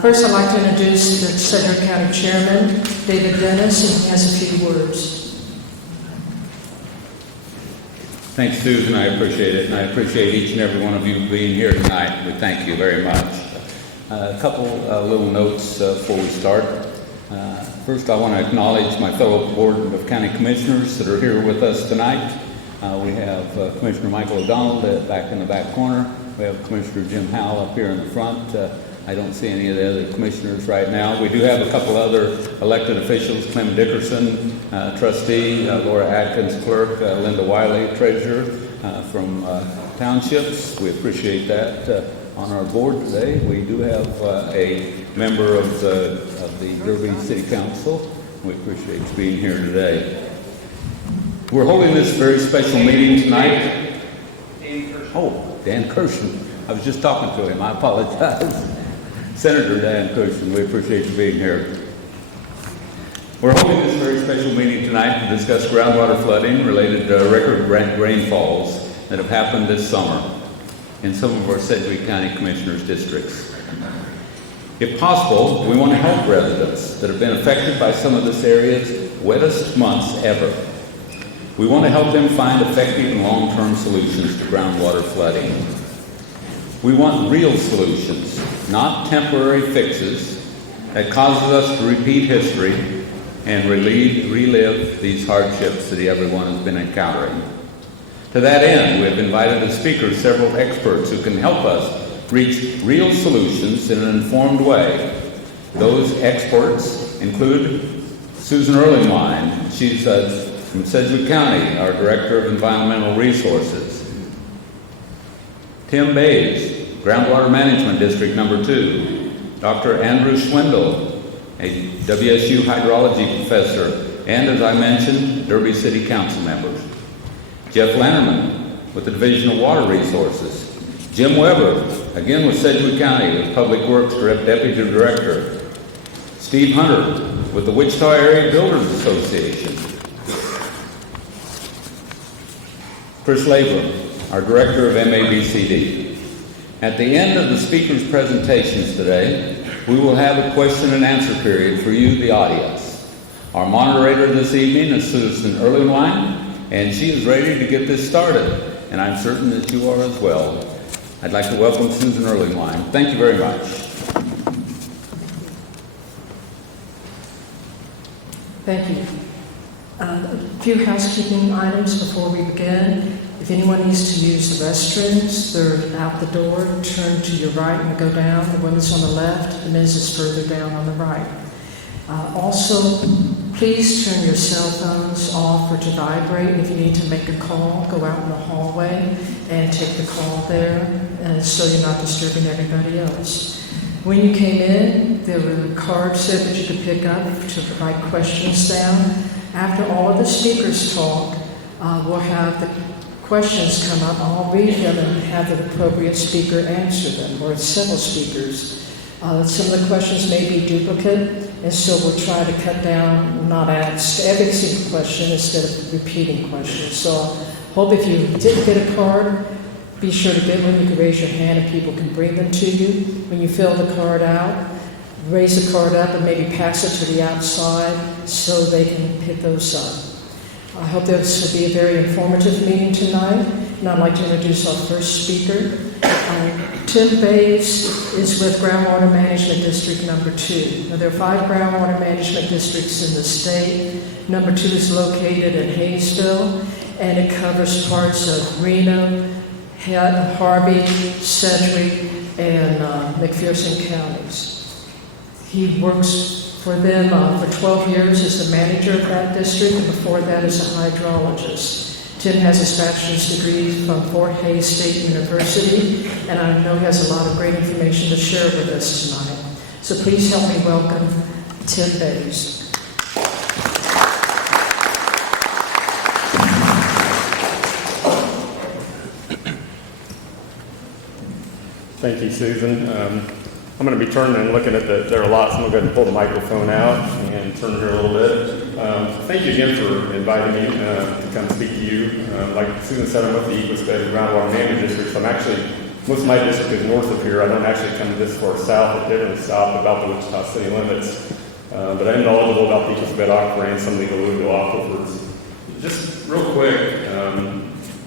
First, I'd like to introduce the Sedgwick County Chairman, David Dennis, and he has a few words. Thanks, Susan. I appreciate it, and I appreciate each and every one of you being here tonight. We thank you very much. A couple little notes before we start. First, I want to acknowledge my fellow Board of County Commissioners that are here with us tonight. We have Commissioner Michael O'Donnell back in the back corner. We have Commissioner Jim Howell up here in the front. I don't see any of the other commissioners right now. We do have a couple other elected officials, Clem Dickerson, trustee, Laura Atkins, clerk, Linda Wiley, treasurer from townships. We appreciate that. On our board today, we do have a member of the Derby City Council. We appreciate you being here today. We're holding this very special meeting tonight. Oh, Dan Kirshen. I was just talking to him. I apologize. Senator Dan Kirshen, we appreciate you being here. We're holding this very special meeting tonight to discuss groundwater flooding related to record rainfalls that have happened this summer in some of our Sedgwick County Commissioners' districts. If possible, we want to help residents that have been affected by some of this area's wettest months ever. We want to help them find effective and long-term solutions to groundwater flooding. We want real solutions, not temporary fixes that causes us to repeat history and relive these hardships that everyone has been encountering. To that end, we have invited as speakers several experts who can help us reach real solutions in an informed way. Those experts include Susan Erlingwine. She's from Sedgwick County, our Director of Environmental Resources. Tim Bays, Groundwater Management District Number 2. Dr. Andrew Swindle, a WSU hydrology professor, and as I mentioned, Derby City Council members. Jeff Lannerman with the Division of Water Resources. Jim Weber, again with Sedgwick County, with Public Works Deputy Director. Steve Hunter with the Wichita Area Builders Association. Chris Labrum, our Director of MABCD. At the end of the speakers' presentations today, we will have a question and answer period for you, the audience. Our moderator this evening is Susan Erlingwine, and she is ready to get this started, and I'm certain that you are as well. I'd like to welcome Susan Erlingwine. Thank you very much. Thank you. A few housekeeping items before we begin. If anyone needs to use the restrooms, they're out the door. Turn to your right and go down. The one that's on the left, the men's is further down on the right. Also, please turn your cell phones off or to vibrate. If you need to make a call, go out in the hallway and take the call there, and so you're not disturbing everybody else. When you came in, there were cards there that you could pick up to write questions down. After all of the speakers talk, we'll have the questions come up. I'll read them and have the appropriate speaker answer them, or several speakers. Some of the questions may be duplicate, and so we'll try to cut down, not ask every single question instead of repeating questions. So I hope if you didn't get a card, be sure to get one. You can raise your hand and people can bring them to you. When you fill the card out, raise the card up and maybe pass it to the outside so they can pick those up. I hope this will be a very informative meeting tonight, and I'd like to introduce our first speaker. Tim Bays is with Groundwater Management District Number 2. Now, there are 5 groundwater management districts in the state. Number 2 is located in Hayesville, and it covers parts of Reno, Harvey, Sedgwick, and McPherson counties. He works for them for 12 years as the manager of that district, and before that as a hydrologist. Tim has his bachelor's degree from Fort Hays State University, and I know he has a lot of great information to share with us tonight. So please help me welcome Tim Bays. Thank you, Susan. I'm going to be turning and looking at there are lots. I'm going to go ahead and pull the microphone out and turn it here a little bit. Thank you again for inviting me to come speak to you. Like Susan said, I'm with the Groundwater Management District. So I'm actually most of my district is north of here. I don't actually come this far south. It didn't stop about the Wichita city limits. But I'm knowledgeable about the equals bed aquifer and some of the alluvial aquifers. Just real quick,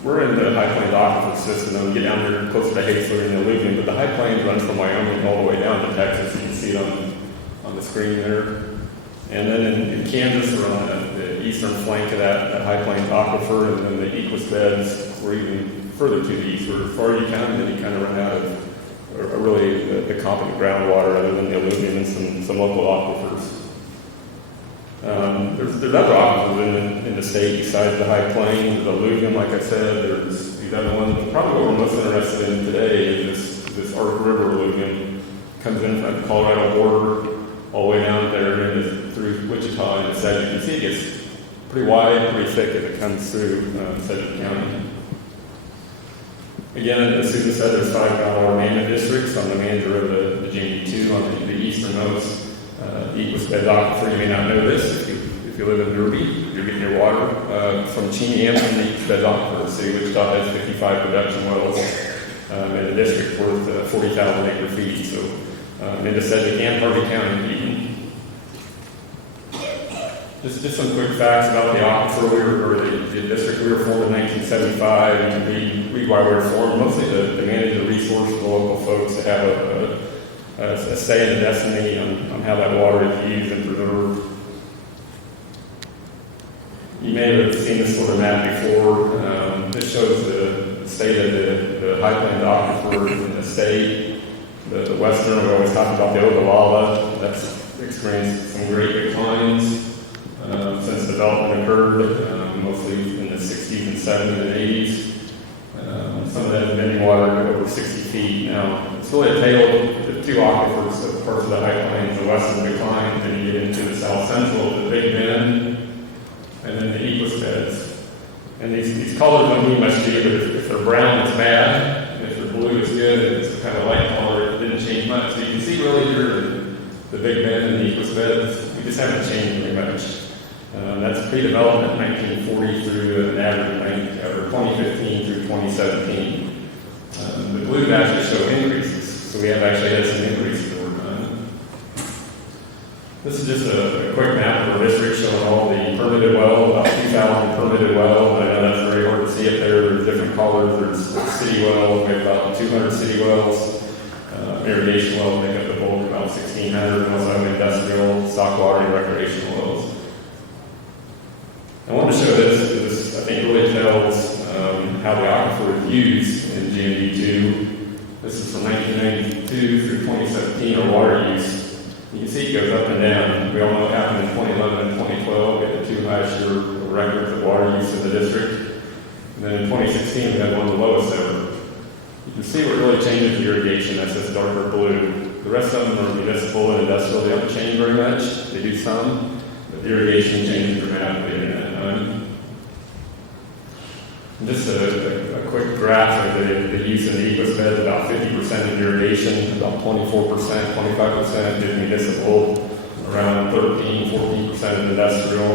we're in the High Plains aquifer system, and we get down here closer to Hazler and the alluvium, but the High Plains runs from Wyoming all the way down to Texas. You can see it on the screen there. And then in Kansas, we're on the eastern flank of that High Plains aquifer, and then the equus beds were even further to the east. We're far you come, and then you kind of run out of really the competent groundwater other than the alluvium and some local aquifers. There's other aquifers in the state besides the High Plains, the alluvium, like I said. There's these other ones. Probably what we're most interested in today is this Ark River alluvium. Comes in from the Colorado border all the way down there and through Wichita, and as you can see, it gets pretty wide, pretty thick as it comes through Sedgwick County. Again, as Susan said, there's 5 groundwater management districts. I'm the manager of the GD2 on the easternmost equus bed aquifer. You may not know this if you live in Derby. You're getting your water from Cheney and from the equus bed aquifer. The city of Wichita has 55 production wells, and the district worth 40,000 acre feet. So into Sedgwick and Harvey County even. Just some quick facts about the aquifer. The district we were formed in 1975. You can read why we were formed. Mostly to manage the resource for the local folks to have a say in the destiny on how that water is used and preserved. You may have seen this sort of map before. This shows the state of the High Plains aquifer in the state. The western, we always talk about the Ogallala. That's experienced some great declines since development occurred, mostly in the 60s and 70s and 80s. Some of that is bending water over 60 feet. Now, it's really a tale of the two aquifers, the parts of the High Plains, the western decline, and then you get into the south central, the Big Bend, and then the equus beds. And these colors don't mean much to you, but if they're brown, it's bad. And if they're blue, it's good. And it's kind of light color, it didn't change much. So you can see really here the Big Bend and the equus beds. We just haven't changed very much. That's pre-development 1940 through an average of 2015 through 2017. The blue actually show increases, so we have actually had some increases over time. This is just a quick map of our district showing all the permitted wells, about 2,000 permitted wells. I know that's very hard to see up there. There's different colors. There's city wells, we have about 200 city wells. Irrigation wells make up the bulk, about 1,600. We also have industrial, stock water, and recreational wells. I wanted to show this because this, I think, really tells how the aquifer is used in GMD2. This is from 1992 through 2017, our water use. You can see it goes up and down. We all know what happened in 2011 and 2012. We had the 2 highest year records of water use in the district. And then in 2016, we had one of the lowest ever. You can see what really changes the irrigation. That's this darker blue. The rest of them are municipal and industrial. They don't change very much. They do some. But the irrigation changes dramatically during that time. And just a quick graph of the use of the equus beds, about 50% of irrigation, about 24%, 25% is municipal, around 13, 14% is industrial.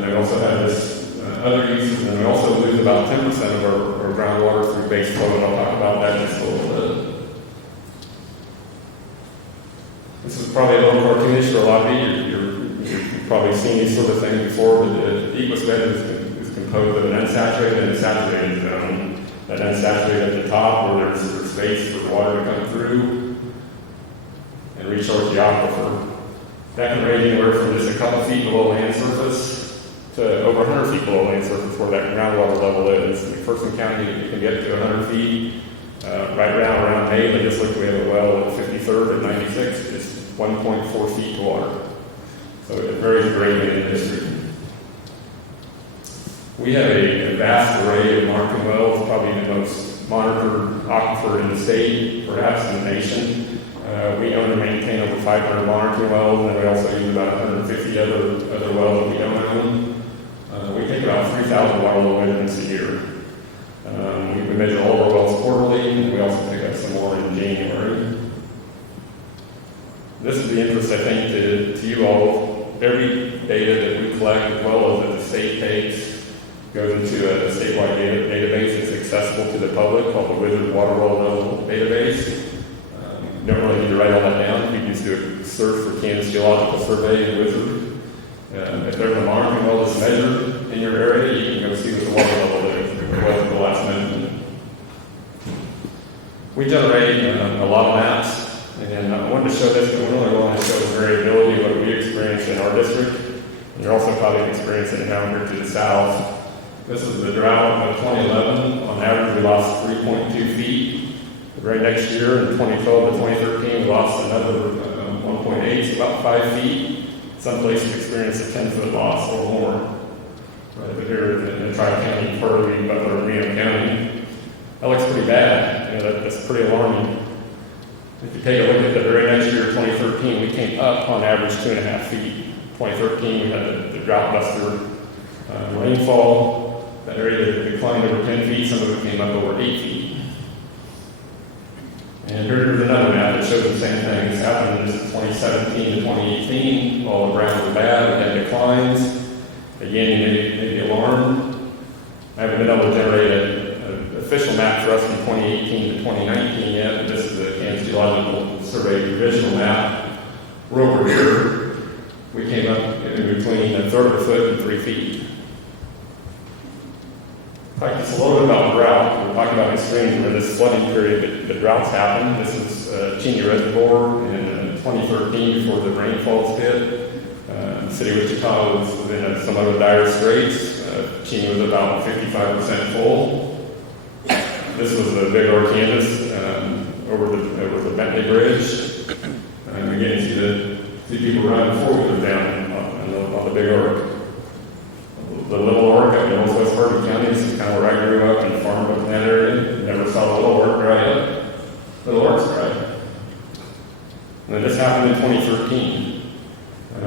They also have this other uses, and we also lose about 10% of our groundwater through base flow, and I'll talk about that in just a little bit. This is probably a little cartoonish for a lot of you. You've probably seen these sort of things before, but the equus bed is composed of an unsaturated and a saturated zone. That unsaturated at the top, where there's space for water to come through and recharge the aquifer. That can range anywhere from just a couple feet below land surface to over 100 feet below land surface where that groundwater level is. In Person County, you can get to 100 feet. Right now, around May, they just looked, we have a well at 53rd at 96, it's 1.4 feet to water. So it varies greatly in the district. We have a vast array of monitoring wells, probably the most monitored aquifer in the state, perhaps in the nation. We own and maintain over 500 monitoring wells, and we also use about 150 other wells that we don't own. We take about 3,000 water level measurements a year. We measure all of our wells quarterly, and we also pick up some more in January. This is the interest, I think, to you all. Every data that we collect, as well as that the state takes, goes into a statewide database that's accessible to the public called the Wizard Water Well Level Database. You don't really need to write all that down. You can just do a search for Kansas Geological Survey and Wizard. If there's a monitoring well that's measured in your area, you can go see what the water level was the last measurement. We generate a lot of maps, and I wanted to show this, but we really want to show the variability of what we experience in our district. And you're also probably experiencing it down here to the south. This is the drought of 2011. On average, we lost 3.2 feet. The very next year, in 2012 to 2013, we lost another 1.8, so about 5 feet. Some places experienced a 10-foot loss or more. Right, but here in the Tri-County, Purley, Butler, Reno County, that looks pretty bad. That's pretty alarming. If you take a look at the very next year, 2013, we came up on average 2.5 feet. 2013, we had the drought buster rainfall. That area that declined over 10 feet, some of it came up over 8 feet. And here's another map that shows the same thing. This happened in 2017 to 2018. All the grounds were bad, we had declines. Again, you may be alarmed. I haven't been able to generate an official map for us from 2018 to 2019 yet, but this is the Kansas Geological Survey provisional map. We're over here. We came up in between a third of a foot and 3 feet. Talk just a little bit about drought. We're talking about extremes where this flooding period, the droughts happened. This is Cheney Reservoir in 2013 before the rainfalls hit. The city of Wichita was in some other dire straits. Cheney was about 55% full. This was the Big Arkansas over the Bentley Bridge. And again, you see people running four-wheelers down on the Big Ark. The Little Ark up in northwest Harvey County, this is kind of where I grew up and farmed up in that area. Never saw the Little Ark dry up. Little Ark's dry. And then this happened in 2013.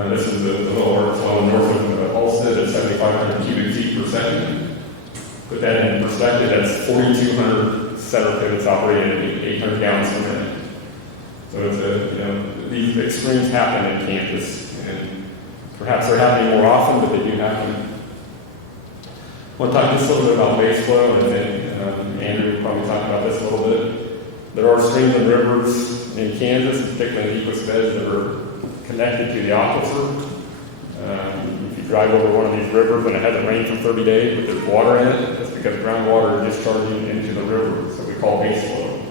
This is the Little Ark flowing north of Halstead at 7,500 cubic feet per second. Put that in perspective, that's 4,200 setter pivots operating at 800 gallons per minute. So it's these extremes happen in Kansas, and perhaps they're happening more often, but they do happen. I want to talk just a little bit about base flow, and then Andrew will probably talk about this a little bit. There are streams and rivers in Kansas, particularly in equus beds, that are connected to the aquifer. If you drive over one of these rivers and it hasn't rained for 30 days, but there's water in it, that's because groundwater is discharging into the river, so we call base flow.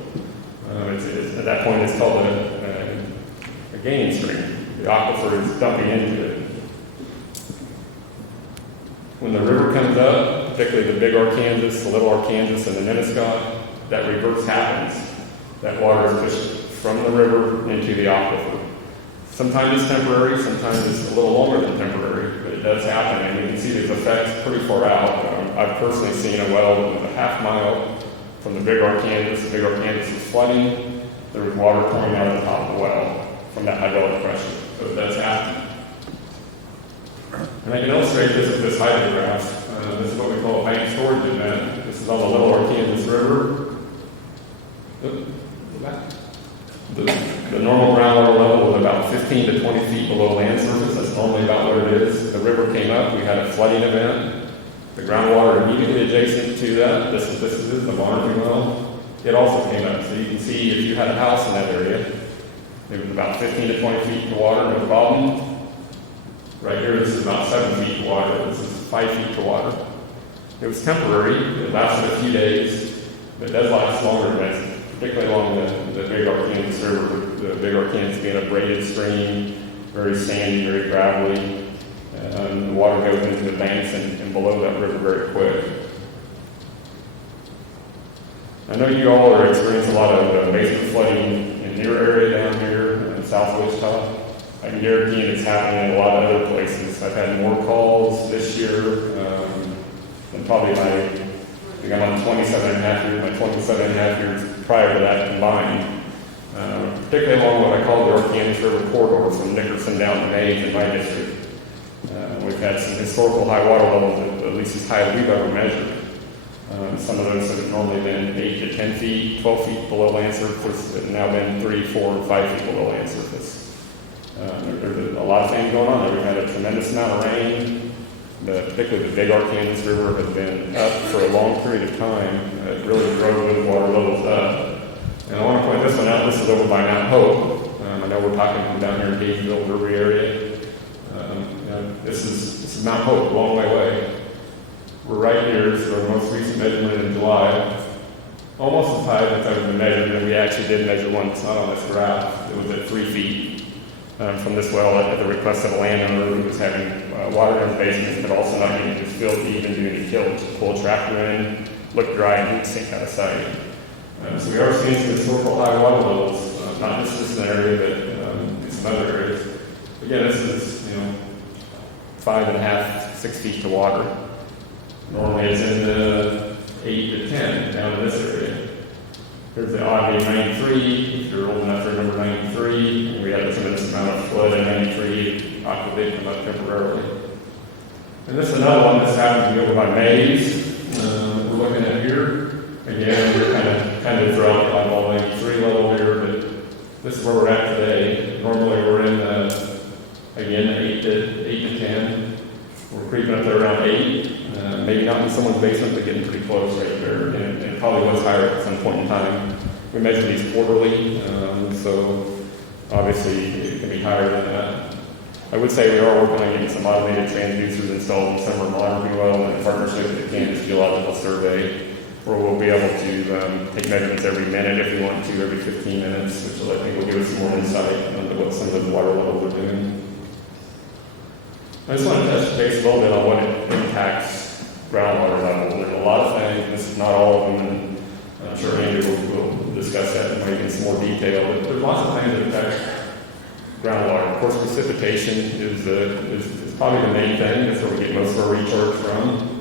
At that point, it's called a gaining stream. The aquifer is dumping into it. When the river comes up, particularly the Big Arkansas, the Little Arkansas, and the Minnesota, that reverse happens. That water is pushed from the river into the aquifer. Sometimes it's temporary, sometimes it's a little longer than temporary, but it does happen, and you can see these effects pretty far out. I've personally seen a well a half mile from the Big Arkansas. The Big Arkansas is flooding. There was water pouring out of the top of the well from that hydraulic pressure. So it does happen. And I can illustrate this with this hydrograph. This is what we call a bank storage event. This is on the Little Arkansas River. The normal groundwater level was about 15 to 20 feet below land surface. That's normally about where it is. The river came up. We had a flooding event. The groundwater immediately adjacent to that, this is the monitoring well. It also came up. So you can see if you had a house in that area, it was about 15 to 20 feet to water, no problem. Right here, this is about 7 feet to water. This is 5 feet to water. It was temporary. It lasted a few days, but it does last longer than that, particularly along the Big Arkansas River. The Big Arkansas being a braided stream, very sandy, very gravelly. The water goes into the banks and below that river very quick. I know you all are experiencing a lot of basement flooding in your area down here in South Wichita. I can guarantee it's happening in a lot of other places. I've had more calls this year than probably I think I'm on 27 and a half years, my 27 and a half years prior to that combined. Particularly along what I call the Arkansas River corridor from Nickerson down to Mage in my district. We've had some historical high water levels, at least as high as we've ever measured. Some of those have normally been 8 to 10 feet, 12 feet below land surface, and now been 3, 4, 5 feet below land surface. There's a lot of things going on there. We've had a tremendous amount of rain. Particularly the Big Arkansas River has been up for a long period of time. It really drove those water levels up. And I want to point this one out. This is over by Mount Hope. I know we're talking from down here in Gainesville, River area. This is Mount Hope, a long way away. We're right here. This is our most recent measurement in July. Almost as high as I've ever been measured, and we actually did measure one. It's not on this graph. It was at 3 feet from this well at the request of a landowner who was having water in his basement, but also not getting his field to even do any tilt. Pull a tractor in, look dry, and heat sink out of sight. So we are seeing some historical high water levels, not just this area, but in some other areas. Again, this is 5.5, 6 feet to water. Normally it's in the 8 to 10 down in this area. Here's the oddity of 93. If you're old enough to remember 93, we had a tremendous amount of flood in 93. Aqua did come up temporarily. And this is another one that's happened to be over by Mays. We're looking at here. Again, we're kind of throughout the eyeball 93 level here, but this is where we're at today. Normally we're in, again, 8 to 10. We're creeping up there around 8. Maybe not in someone's basement, but getting pretty close right there. And it probably was higher at some point in time. We measure these quarterly, so obviously it can be higher than that. I would say we are working on getting some automated transducers installed in summer monitoring well in partnership with the Kansas Geological Survey, where we'll be able to take measurements every minute if we want to, every 15 minutes, which I think will give us some more insight into what some of the water levels are doing. I just want to touch base a little bit on what it impacts groundwater level. There's a lot of things, this is not all of them, and I'm sure Andy will discuss that maybe in some more detail, but there's lots of things that affect groundwater. Of course, precipitation is probably the main thing. That's where we get most of our recharge from.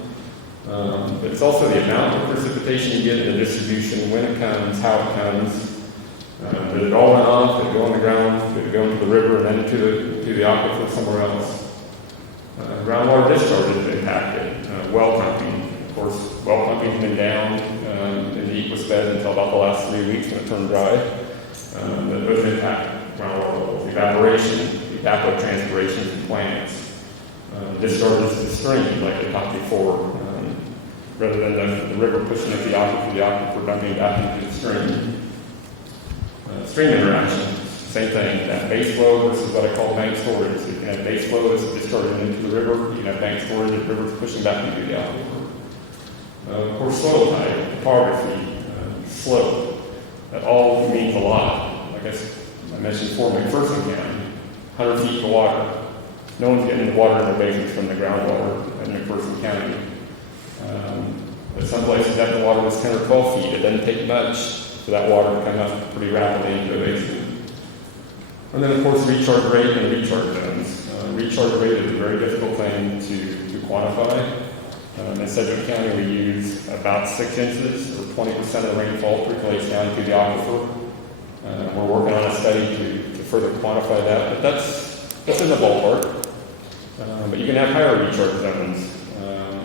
But it's also the amount of precipitation you get in the distribution, when it comes, how it comes. Does it all run off? Does it go on the ground? Does it go into the river and then to the aquifer somewhere else? Groundwater discharge is impacted. Well pumping. Of course, well pumping's been down in the Equisbed until about the last 3 weeks when it turned dry. That does impact groundwater levels. Evaporation, evapotranspiration from plants. Discharges to streams, like I talked before. Rather than the river pushing up the aquifer dumping back into the stream. Stream interaction, same thing. That base flow versus what I call bank storage. So you can have base flow that's discharging into the river. You can have bank storage that the river's pushing back into the aquifer. Of course, soil type, topography, slope. That all means a lot. Like I mentioned before, McPherson County, 100 feet of water. No one's getting the water in their basements from the groundwater in McPherson County. But some places that the water was 10 or 12 feet. It doesn't take much for that water to come up pretty rapidly into the basement. And then, of course, recharge rate and recharge zones. Recharge rate is a very difficult thing to quantify. In Sedgwick County, we use about 6 inches, or 20% of the rainfall percolates down to the aquifer. We're working on a study to further quantify that, but that's in the ballpark. But you can have higher recharge zones.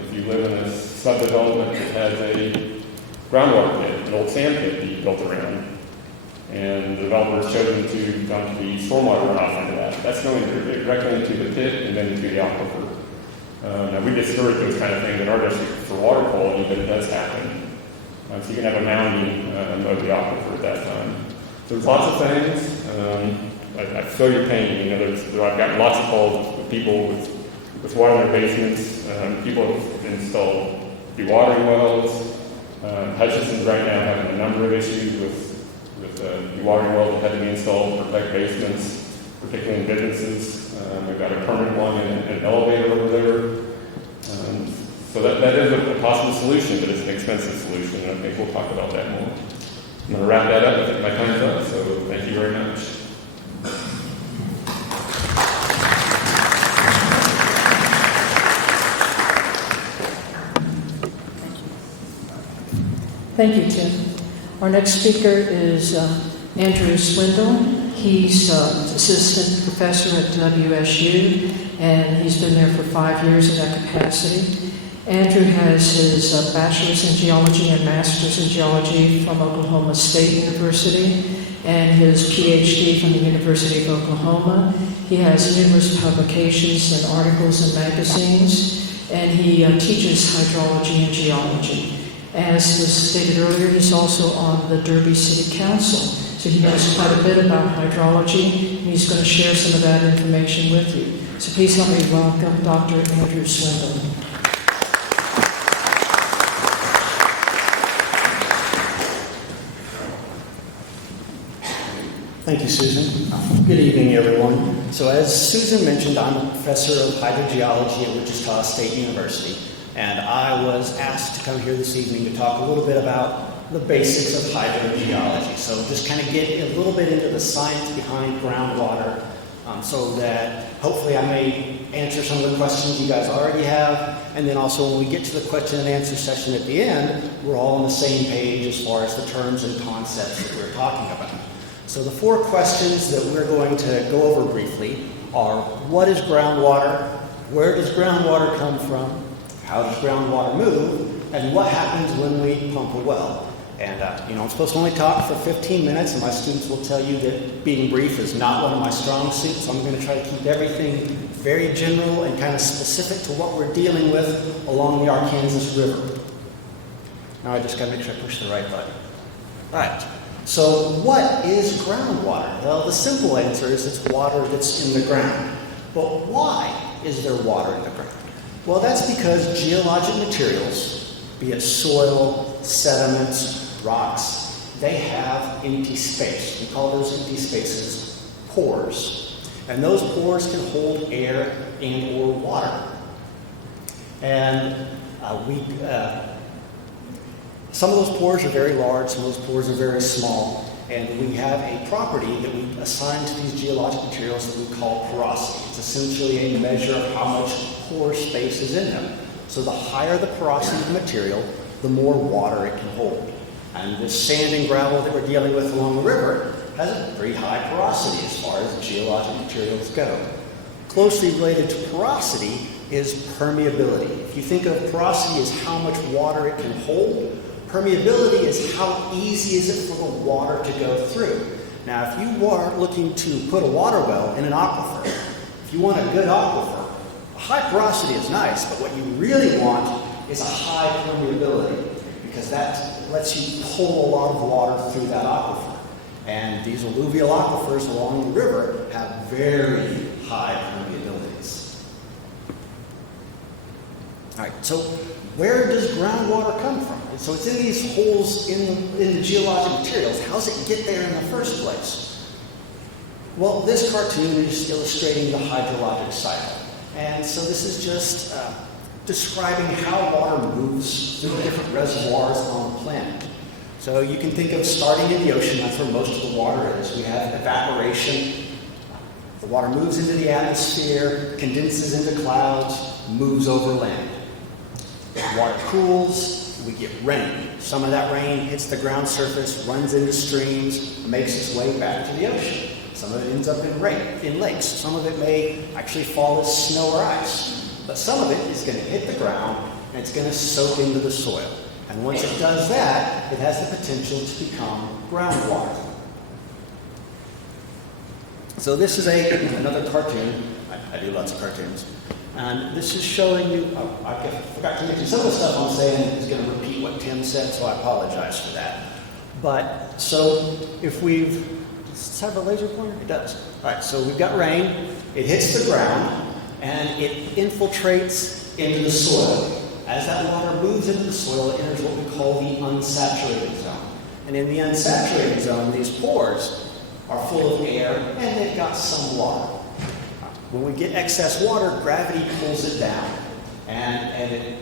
If you live in a subdevelopment that has a groundwater pit, an old sand pit that you built around, and the developer has chosen to dump the stormwater runoff into that. That's going directly into the pit and then into the aquifer. Now, we discourage those kind of things in our district for water quality, but it does happen. So you can have a mounding of the aquifer at that time. So there's lots of things. I feel your pain. I've gotten lots of calls with people with water in their basements. People have installed dewatering wells. Hutchinson's right now having a number of issues with dewatering wells that had to be installed to protect basements, particularly in businesses. We've got a permanent one in an elevator over there. So that is a possible solution, but it's an expensive solution, and I think we'll talk about that more. I'm going to wrap that up. I think my time's up, so thank you very much. Thank you, Tim. Our next speaker is Andrew Swindle. He's assistant professor at WSU, and he's been there for 5 years in that capacity. Andrew has his bachelor's in geology and master's in geology from Oklahoma State University, and his PhD from the University of Oklahoma. He has numerous publications and articles in magazines. and he teaches hydrology and geology. As was stated earlier, he's also on the Derby City Council, so he knows quite a bit about hydrology, and he's going to share some of that information with you. So please help me welcome Dr. Andrew Swindle. Thank you, Susan. Good evening, everyone. So as Susan mentioned, I'm a professor of hydrogeology at Wichita State University, and I was asked to come here this evening to talk a little bit about the basics of hydrogeology. So just kind of get a little bit into the science behind groundwater, so that hopefully I may answer some of the questions you guys already have, and then also when we get to the question and answer session at the end, we're all on the same page as far as the terms and concepts that we're talking about. So the 4 questions that we're going to go over briefly are: what is groundwater? Where does groundwater come from? How does groundwater move? And what happens when we pump a well? And I'm supposed to only talk for 15 minutes, and my students will tell you that being brief is not one of my strong suits, so I'm going to try to keep everything very general and kind of specific to what we're dealing with along the Arkansas River. Now I just got to make sure I push the right button. All right. So what is groundwater? Well, the simple answer is it's water that's in the ground. But why is there water in the ground? Well, that's because geologic materials, be it soil, sediments, rocks, they have empty space. We call those empty spaces pores. And those pores can hold air and or water. And some of those pores are very large, some of those pores are very small, and we have a property that we assign to these geologic materials that we call porosity. It's essentially a measure of how much pore space is in them. So the higher the porosity of the material, the more water it can hold. And this sand and gravel that we're dealing with along the river has a pretty high porosity as far as geologic materials go. Closely related to porosity is permeability. If you think of porosity as how much water it can hold, permeability is how easy is it for the water to go through. Now, if you are looking to put a water well in an aquifer, if you want a good aquifer, a high porosity is nice, but what you really want is a high permeability, because that lets you pull a lot of water through that aquifer. And these alluvial aquifers along the river have very high permeabilities. All right, so where does groundwater come from? And so it's in these holes in the geologic materials. How does it get there in the first place? Well, this cartoon is illustrating the hydrologic cycle. And so this is just describing how water moves through the different reservoirs on the planet. So you can think of starting in the ocean, that's where most of the water is. We have evaporation. The water moves into the atmosphere, condenses into clouds, moves over land. Water cools, we get rain. Some of that rain hits the ground surface, runs into streams, makes its way back to the ocean. Some of it ends up in lakes. Some of it may actually fall as snow or ice. But some of it is going to hit the ground and it's going to soak into the soil. And once it does that, it has the potential to become groundwater. So this is another cartoon. I do lots of cartoons. And this is showing you, I forgot to mention, some of the stuff I'm saying is going to repeat what Tim said, so I apologize for that. But, so if does it have a laser pointer? It does. All right, so we've got rain, it hits the ground, and it infiltrates into the soil. As that water moves into the soil, it enters what we call the unsaturated zone. And in the unsaturated zone, these pores are full of air, and they've got some water. When we get excess water, gravity pulls it down. And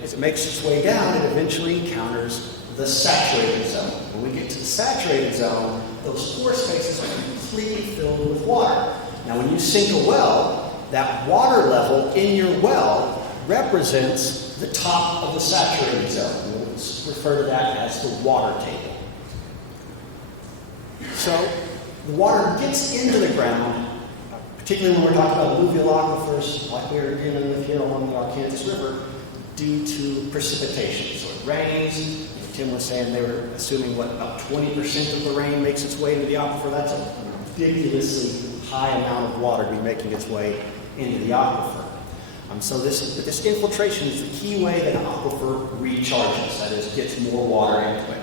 as it makes its way down, it eventually encounters the saturated zone. When we get to the saturated zone, those pore spaces are completely filled with water. Now, when you sink a well, that water level in your well represents the top of the saturated zone. We'll refer to that as the water table. So the water gets into the ground, particularly when we're talking about alluvial aquifers, like we're dealing with here along the Arkansas River, due to precipitation. So it rains. Tim was saying they were assuming, about 20% of the rain makes its way into the aquifer. That's a ridiculously high amount of water to be making its way into the aquifer. So this infiltration is the key way that an aquifer recharges, that is, gets more water into it.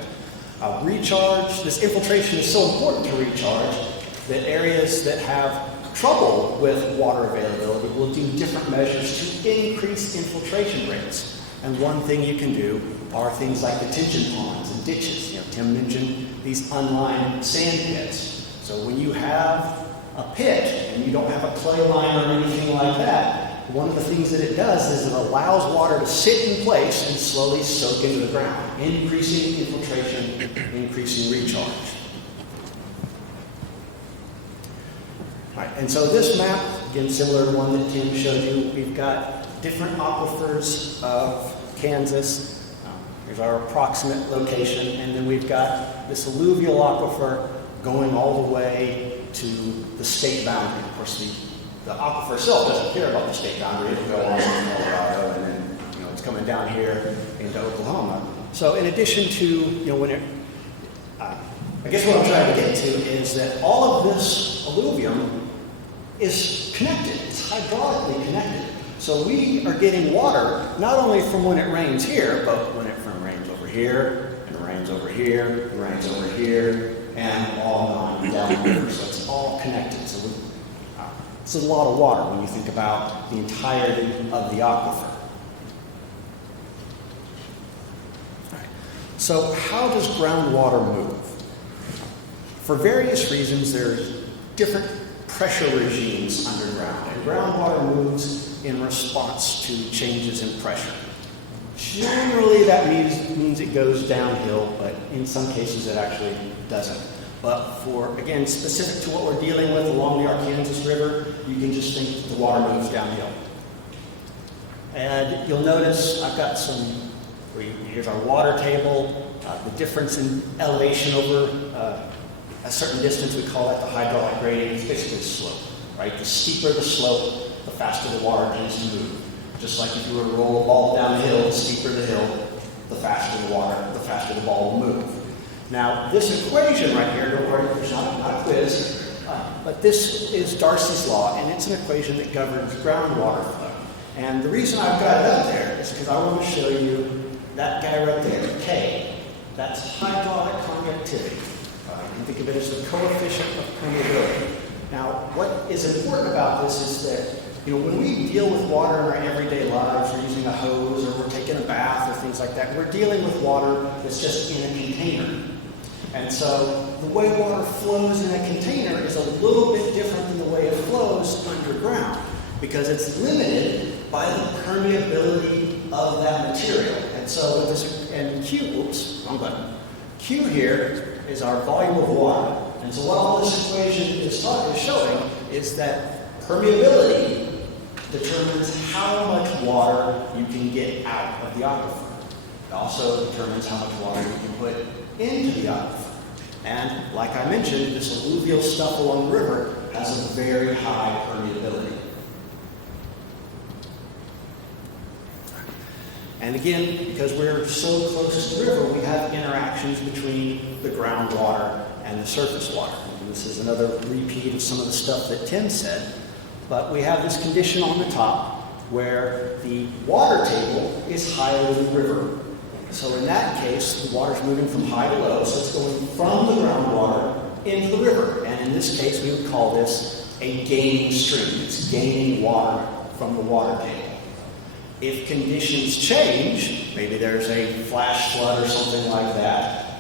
This infiltration is so important to recharge that areas that have trouble with water availability will do different measures to increase infiltration rates. And one thing you can do are things like detention ponds and ditches. Tim mentioned these unlined sand pits. So when you have a pit and you don't have a clay line or anything like that, one of the things that it does is it allows water to sit in place and slowly soak into the ground, increasing infiltration, increasing recharge. All right, and so this map, again, similar to the one that Tim showed you, we've got different aquifers of Kansas. Here's our approximate location, and then we've got this alluvial aquifer going all the way to the state boundary. Of course, the aquifer itself doesn't care about the state boundary. It'll go on to Colorado, and then it's coming down here into Oklahoma. So in addition to, I guess what I'm trying to get to is that all of this alluvium is connected. It's hydraulically connected. So we are getting water not only from when it rains here, but when it rains over here, and it rains over here, and rains over here, and all on down here. So it's all connected. So it's a lot of water when you think about the entirety of the aquifer. So how does groundwater move? For various reasons, there's different pressure regimes underground, and groundwater moves in response to changes in pressure. Generally, that means it goes downhill, but in some cases it actually doesn't. But for, again, specific to what we're dealing with along the Arkansas River, you can just think that the water moves downhill. And you'll notice I've got here's our water table, the difference in elevation over a certain distance, we call that the hydraulic gradient. It's basically the slope, right? The steeper the slope, the faster the water tends to move. Just like if you were to roll a ball down the hill, the steeper the hill, the faster the water, the faster the ball will move. Now, this equation right here, don't worry, there's not a quiz, but this is Darcy's law, and it's an equation that governs groundwater flow. And the reason I've got it up there is because I want to show you that guy right there, K. That's hydraulic conductivity. You can think of it as the coefficient of permeability. Now, what is important about this is that, when we deal with water in our everyday lives, we're using a hose or we're taking a bath or things like that, we're dealing with water that's just in a container. And so the way water flows in a container is a little bit different than the way it flows underground, because it's limited by the permeability of that material. And so with this, and Q here is our volume of water. And so what all this equation is showing is that permeability determines how much water you can get out of the aquifer. It also determines how much water you can put into the aquifer. And like I mentioned, this alluvial stuff along the river has a very high permeability. And again, because we're so close to the river, we have interactions between the groundwater and the surface water. And this is another repeat of some of the stuff that Tim said. But we have this condition on the top where the water table is higher than the river. So in that case, the water's moving from high to low, so it's going from the groundwater into the river. And in this case, we would call this a gaining stream. It's gaining water from the water table. If conditions change, maybe there's a flash flood or something like that,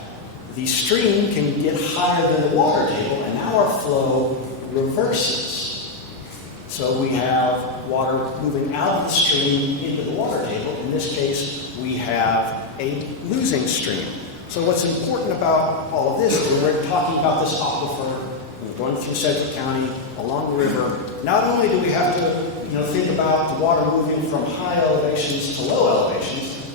the stream can get higher than the water table, and now our flow reverses. So we have water moving out of the stream into the water table. In this case, we have a losing stream. So what's important about all of this is when we're talking about this aquifer, going through Sedgwick County, along the river, not only do we have to think about the water moving from high elevations to low elevations,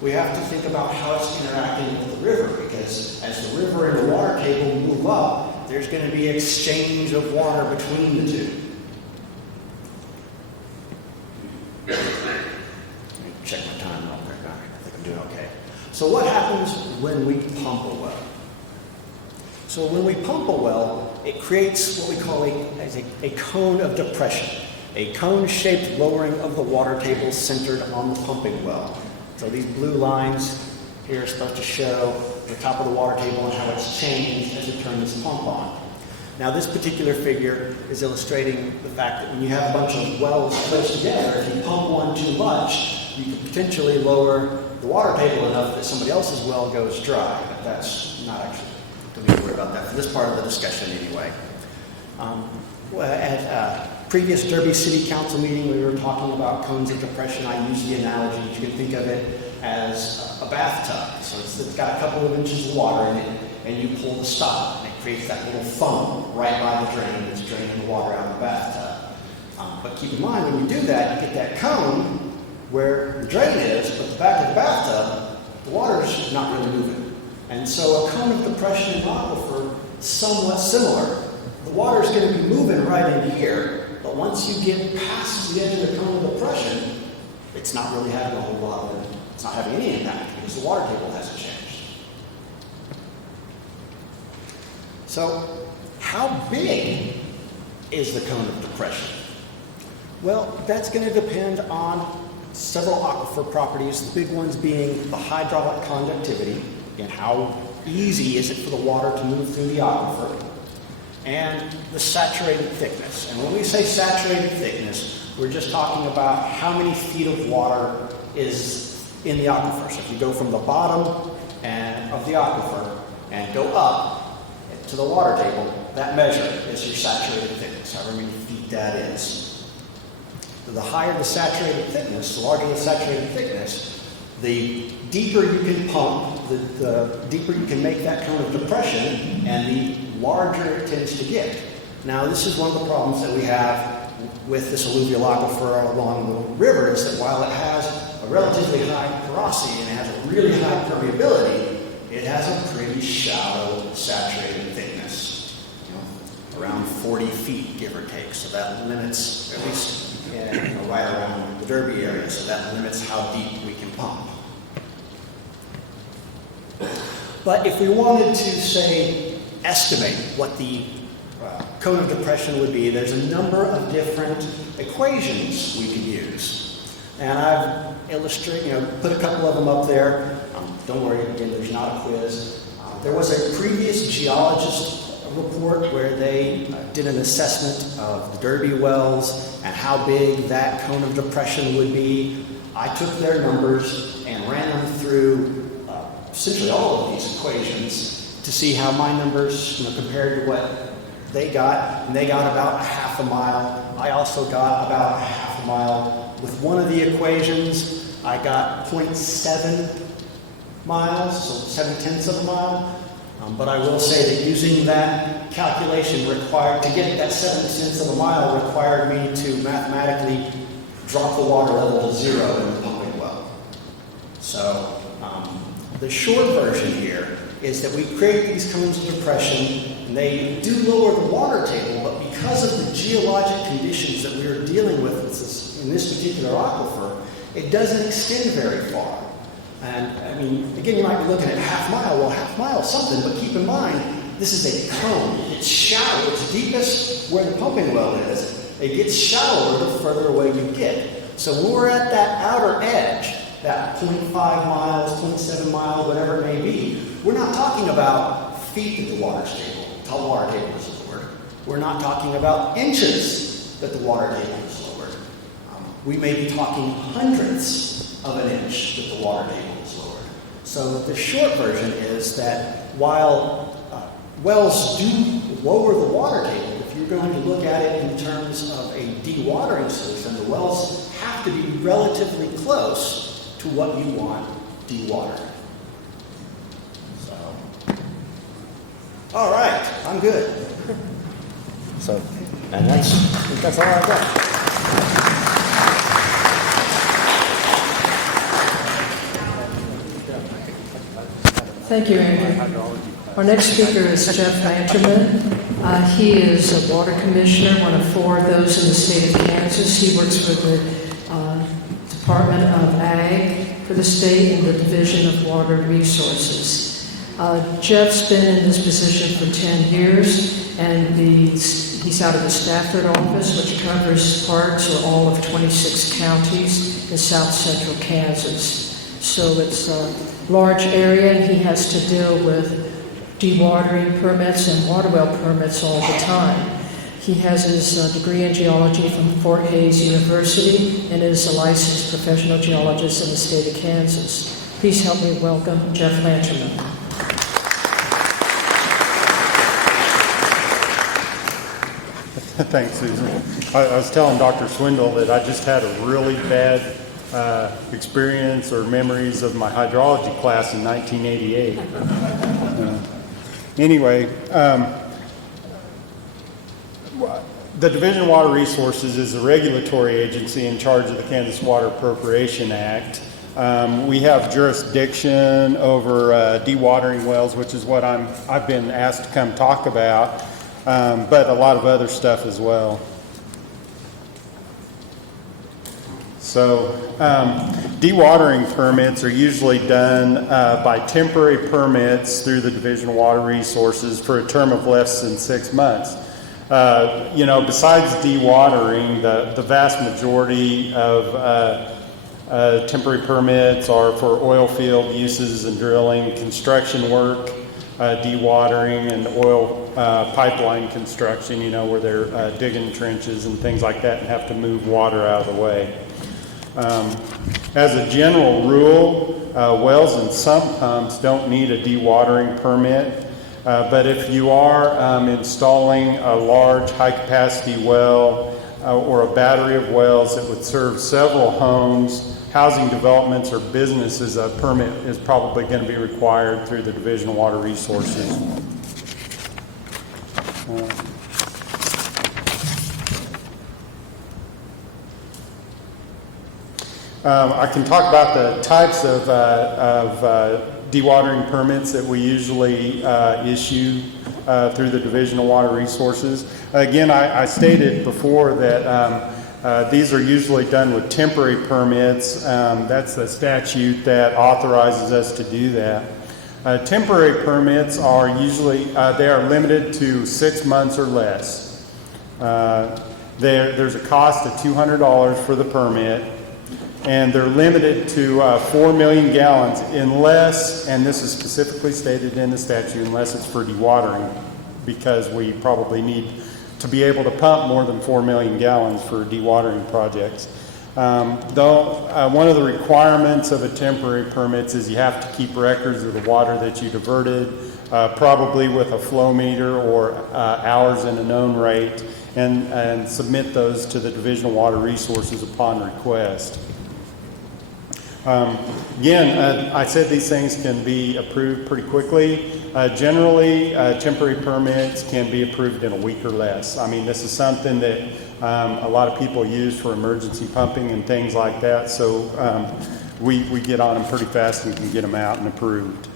we have to think about how it's interacting with the river, because as the river and the water table move up, there's going to be exchange of water between the two. Let me check my time real quick. All right, I think I'm doing okay. So what happens when we pump a well? So when we pump a well, it creates what we call a cone of depression. a cone-shaped lowering of the water table centered on the pumping well. So these blue lines here are supposed to show the top of the water table and how it's changed as you turn this pump on. Now this particular figure is illustrating the fact that when you have a bunch of wells close together, if you pump one too much, you could potentially lower the water table enough that somebody else's well goes dry. But that's not actually, don't need to worry about that for this part of the discussion anyway. At previous Derby City Council meeting, we were talking about cones of depression. I used the analogy, you can think of it as a bathtub. So it's got a couple of inches of water in it, and you pull the stop, and it creates that little funnel right by the drain that's draining the water out of the bathtub. But keep in mind, when you do that, you get that cone where the drain is, but the back of the bathtub, the water's not really moving. And so a cone of depression in an aquifer is somewhat similar. The water's going to be moving right in here, but once you get past the edge of the cone of depression, it's not really having a whole lot of it. It's not having any impact because the water table hasn't changed. So, how big is the cone of depression? Well, that's going to depend on several aquifer properties, the big ones being the hydraulic conductivity, and how easy is it for the water to move through the aquifer, and the saturated thickness. And when we say saturated thickness, we're just talking about how many feet of water is in the aquifer. So if you go from the bottom of the aquifer and go up to the water table, that measure is your saturated thickness, however many feet that is. The higher the saturated thickness, the larger the saturated thickness, the deeper you can pump, the deeper you can make that cone of depression, and the larger it tends to get. Now, this is one of the problems that we have with this alluvial aquifer along the river, is that while it has a relatively high porosity and it has a really high permeability, it has a pretty shallow saturated thickness, around 40 feet, give or take. So that limits, at least right around the Derby area, so that limits how deep we can pump. But if we wanted to, say, estimate what the cone of depression would be, there's a number of different equations we could use. And I've put a couple of them up there. Don't worry, again, there's not a quiz. There was a previous geologist report where they did an assessment of the Derby wells and how big that cone of depression would be. I took their numbers and ran them through essentially all of these equations to see how my numbers compared to what they got. And they got about a half a mile. I also got about a half a mile. With one of the equations, I got 0.7 miles, so 0.7 of a mile. But I will say that using that calculation required, to get that 0.7 of a mile, required me to mathematically drop the water level to 0 in the pumping well. So the short version here is that we create these cones of depression, and they do lower the water table, but because of the geologic conditions that we are dealing with in this particular aquifer, it doesn't extend very far. And I mean, again, you might be looking at half mile. Well, half mile is something, but keep in mind, this is a cone. It's shallow. It's deepest where the pumping well is. It gets shallower the further away you get. So when we're at that outer edge, that 0.5 miles, 0.7 miles, whatever it may be, we're not talking about feet that the water table is lowered. We're not talking about inches that the water table is lowered. We may be talking hundredths of an inch that the water table is lowered. So the short version is that while wells do lower the water table, if you're going to look at it in terms of a dewatering solution, the wells have to be relatively close to what you want dewatered. So, all right, I'm good. So, and that's all I've got. Thank you, Andrew. Our next speaker is Jeff Banterman. He is a water commissioner, one of 4 of those in the state of Kansas. He works for the Department of Ag for the state and the Division of Water Resources. Jeff's been in this position for 10 years, and the He's out of the Stafford office, which covers parts or all of 26 counties in south central Kansas. So it's a large area, and he has to deal with dewatering permits and water well permits all the time. He has his degree in geology from Fort Hays University and is a licensed professional geologist in the state of Kansas. Please help me welcome Jeff Lanterman. Thanks, Susan. I was telling Dr. Swindle that I just had a really bad experience or memories of my hydrology class in 1988. Anyway, the Division of Water Resources is a regulatory agency in charge of the Kansas Water Appropriation Act. We have jurisdiction over dewatering wells, which is what I've been asked to come talk about, but a lot of other stuff as well. So, dewatering permits are usually done by temporary permits through the Division of Water Resources for a term of less than 6 months. Besides dewatering, the vast majority of temporary permits are for oil field uses and drilling, construction work, dewatering, and oil pipeline construction, where they're digging trenches and things like that and have to move water out of the way. As a general rule, wells and sump pumps don't need a dewatering permit, but if you are installing a large high-capacity well or a battery of wells that would serve several homes, housing developments, or businesses, a permit is probably going to be required through the Division of Water Resources. I can talk about the types of dewatering permits that we usually issue through the Division of Water Resources. Again, I stated before that these are usually done with temporary permits. That's the statute that authorizes us to do that. Temporary permits are usually, they are limited to 6 months or less. There's a cost of $200 for the permit, and they're limited to 4 million gallons unless, and this is specifically stated in the statute, unless it's for dewatering, because we probably need to be able to pump more than 4 million gallons for dewatering projects. One of the requirements of a temporary permit is you have to keep records of the water that you diverted, probably with a flow meter or hours in a known rate, and submit those to the Division of Water Resources upon request. Again, I said these things can be approved pretty quickly. Generally, temporary permits can be approved in a week or less. I mean, this is something that a lot of people use for emergency pumping and things like that, so we get on them pretty fast and can get them out and approved.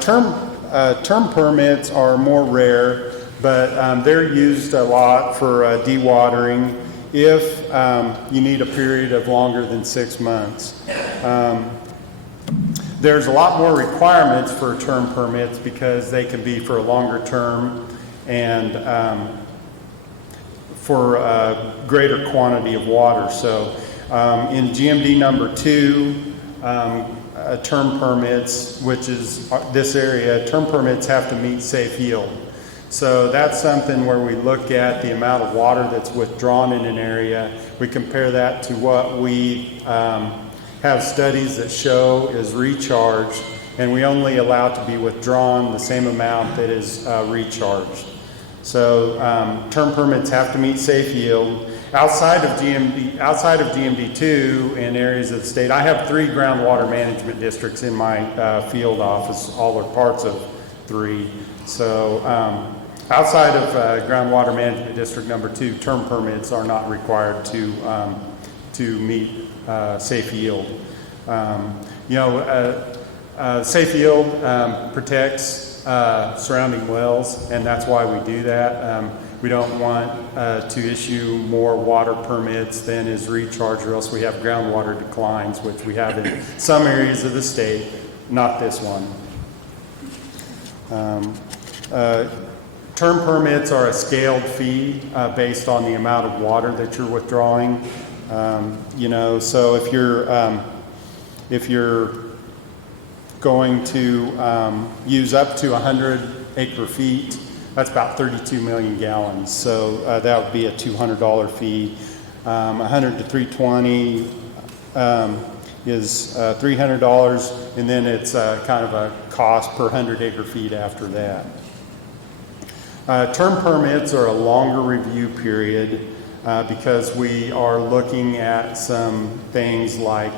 Term permits are more rare, but they're used a lot for dewatering if you need a period of longer than 6 months. There's a lot more requirements for term permits because they can be for a longer term and for a greater quantity of water. So in GMD number 2, term permits, which is this area, term permits have to meet safe yield. So that's something where we look at the amount of water that's withdrawn in an area. We compare that to what we have studies that show is recharged, and we only allow it to be withdrawn the same amount that is recharged. So term permits have to meet safe yield. Outside of GMD2 in areas of the state, I have 3 groundwater management districts in my field office, all are parts of 3. So outside of groundwater management district number 2, term permits are not required to meet safe yield. Safe yield protects surrounding wells, and that's why we do that. We don't want to issue more water permits than is recharged, or else we have groundwater declines, which we have in some areas of the state, not this one. Term permits are a scaled fee based on the amount of water that you're withdrawing. So if you're going to use up to 100 acre feet, that's about 32 million gallons. So that would be a $200 fee. 100 to 320 is $300, and then it's kind of a cost per 100 acre feet after that. Term permits are a longer review period because we are looking at some things like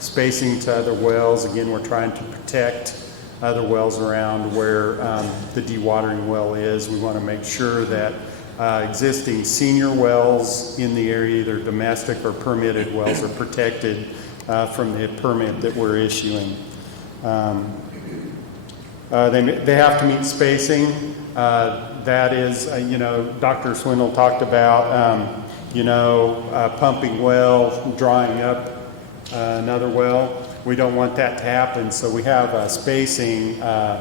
spacing to other wells. Again, we're trying to protect other wells around where the dewatering well is. We want to make sure that existing senior wells in the area, either domestic or permitted wells, are protected from the permit that we're issuing. They have to meet spacing. That is, Dr. Swindle talked about, pumping well, drying up another well. We don't want that to happen, so we have a spacing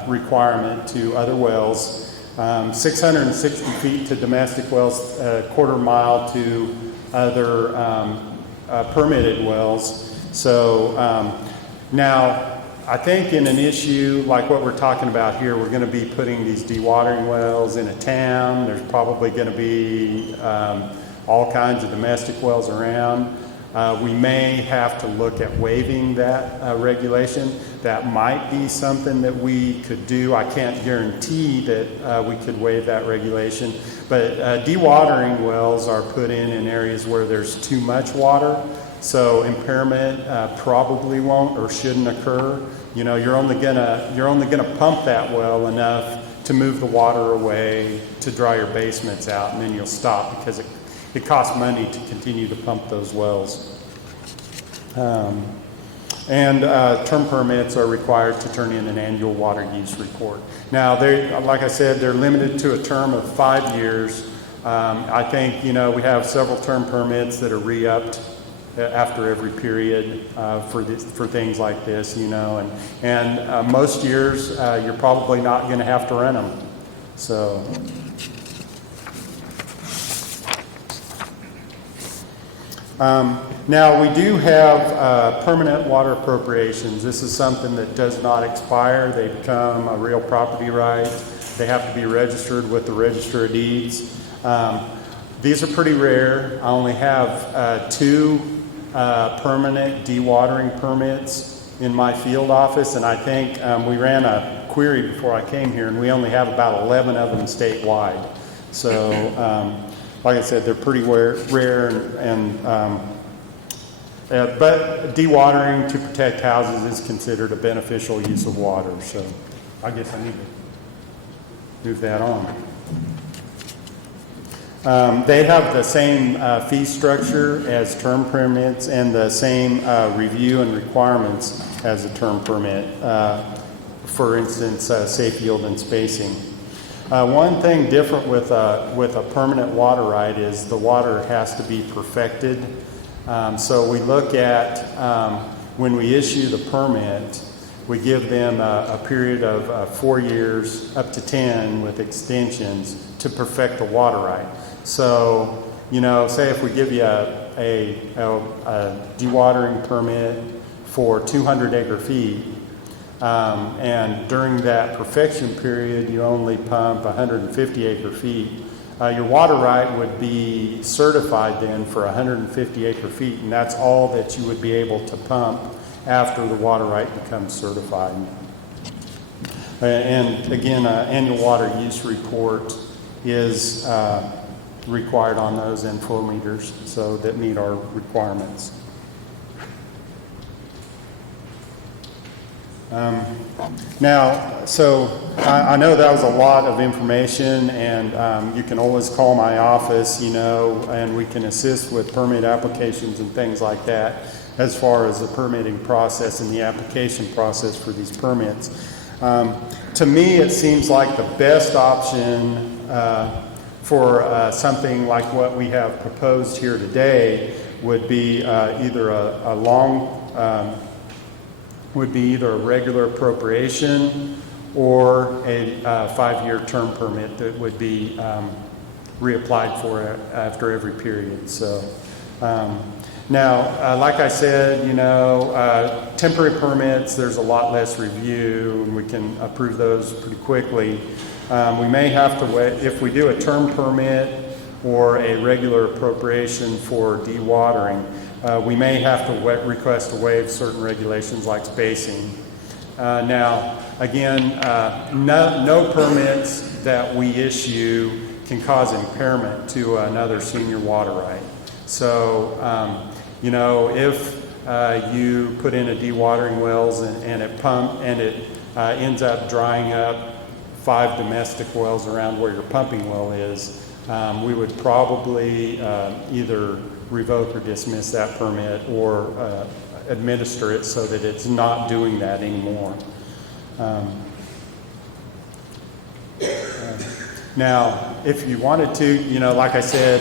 requirement to other wells. 660 feet to domestic wells, a quarter mile to other permitted wells. So now, I think in an issue like what we're talking about here, we're going to be putting these dewatering wells in a town. There's probably going to be all kinds of domestic wells around. We may have to look at waiving that regulation. That might be something that we could do. I can't guarantee that we could waive that regulation, but dewatering wells are put in areas where there's too much water, so impairment probably won't or shouldn't occur. You're only gonna pump that well enough to move the water away to dry your basements out, and then you'll stop because it costs money to continue to pump those wells. Term permits are required to turn in an annual water use report. Now, like I said, they're limited to a term of 5 years. I think, we have several term permits that are re-upped after every period for things like this, and most years you're probably not going to have to rent them. So. Now we do have permanent water appropriations. This is something that does not expire. They become a real property right. They have to be registered with the Register of Deeds. These are pretty rare. I only have 2 permanent dewatering permits in my field office, and I think we ran a query before I came here, and we only have about 11 of them statewide. So, like I said, they're pretty rare, but dewatering to protect houses is considered a beneficial use of water. So, I guess I need to move that on. They have the same fee structure as term permits and the same review and requirements as a term permit. For instance, safe yield and spacing. One thing different with a permanent water right is the water has to be perfected. So we look at when we issue the permit, we give them a period of 4 years up to 10 with extensions to perfect the water right. So, say if we give you a dewatering permit for 200 acre feet, and during that perfection period you only pump 150 acre feet, your water right would be certified then for 150 acre feet, and that's all that you would be able to pump after the water right becomes certified. And again, an annual water use report is required on those and flow meters, so that meet our requirements. Now, so I know that was a lot of information, and you can always call my office, and we can assist with permit applications and things like that as far as the permitting process and the application process for these permits. To me, it seems like the best option for something like what we have proposed here today would be either a regular appropriation or a 5-year term permit that would be reapplied for after every period. So now, like I said, temporary permits, there's a lot less review, and we can approve those pretty quickly. We may have to wait, if we do a term permit or a regular appropriation for dewatering, we may have to request to waive certain regulations like spacing. Now, again, no permits that we issue can cause impairment to another senior water right. So, if you put in a dewatering wells and it ends up drying up 5 domestic wells around where your pumping well is, we would probably either revoke or dismiss that permit or administer it so that it's not doing that anymore. Now, if you wanted to, like I said,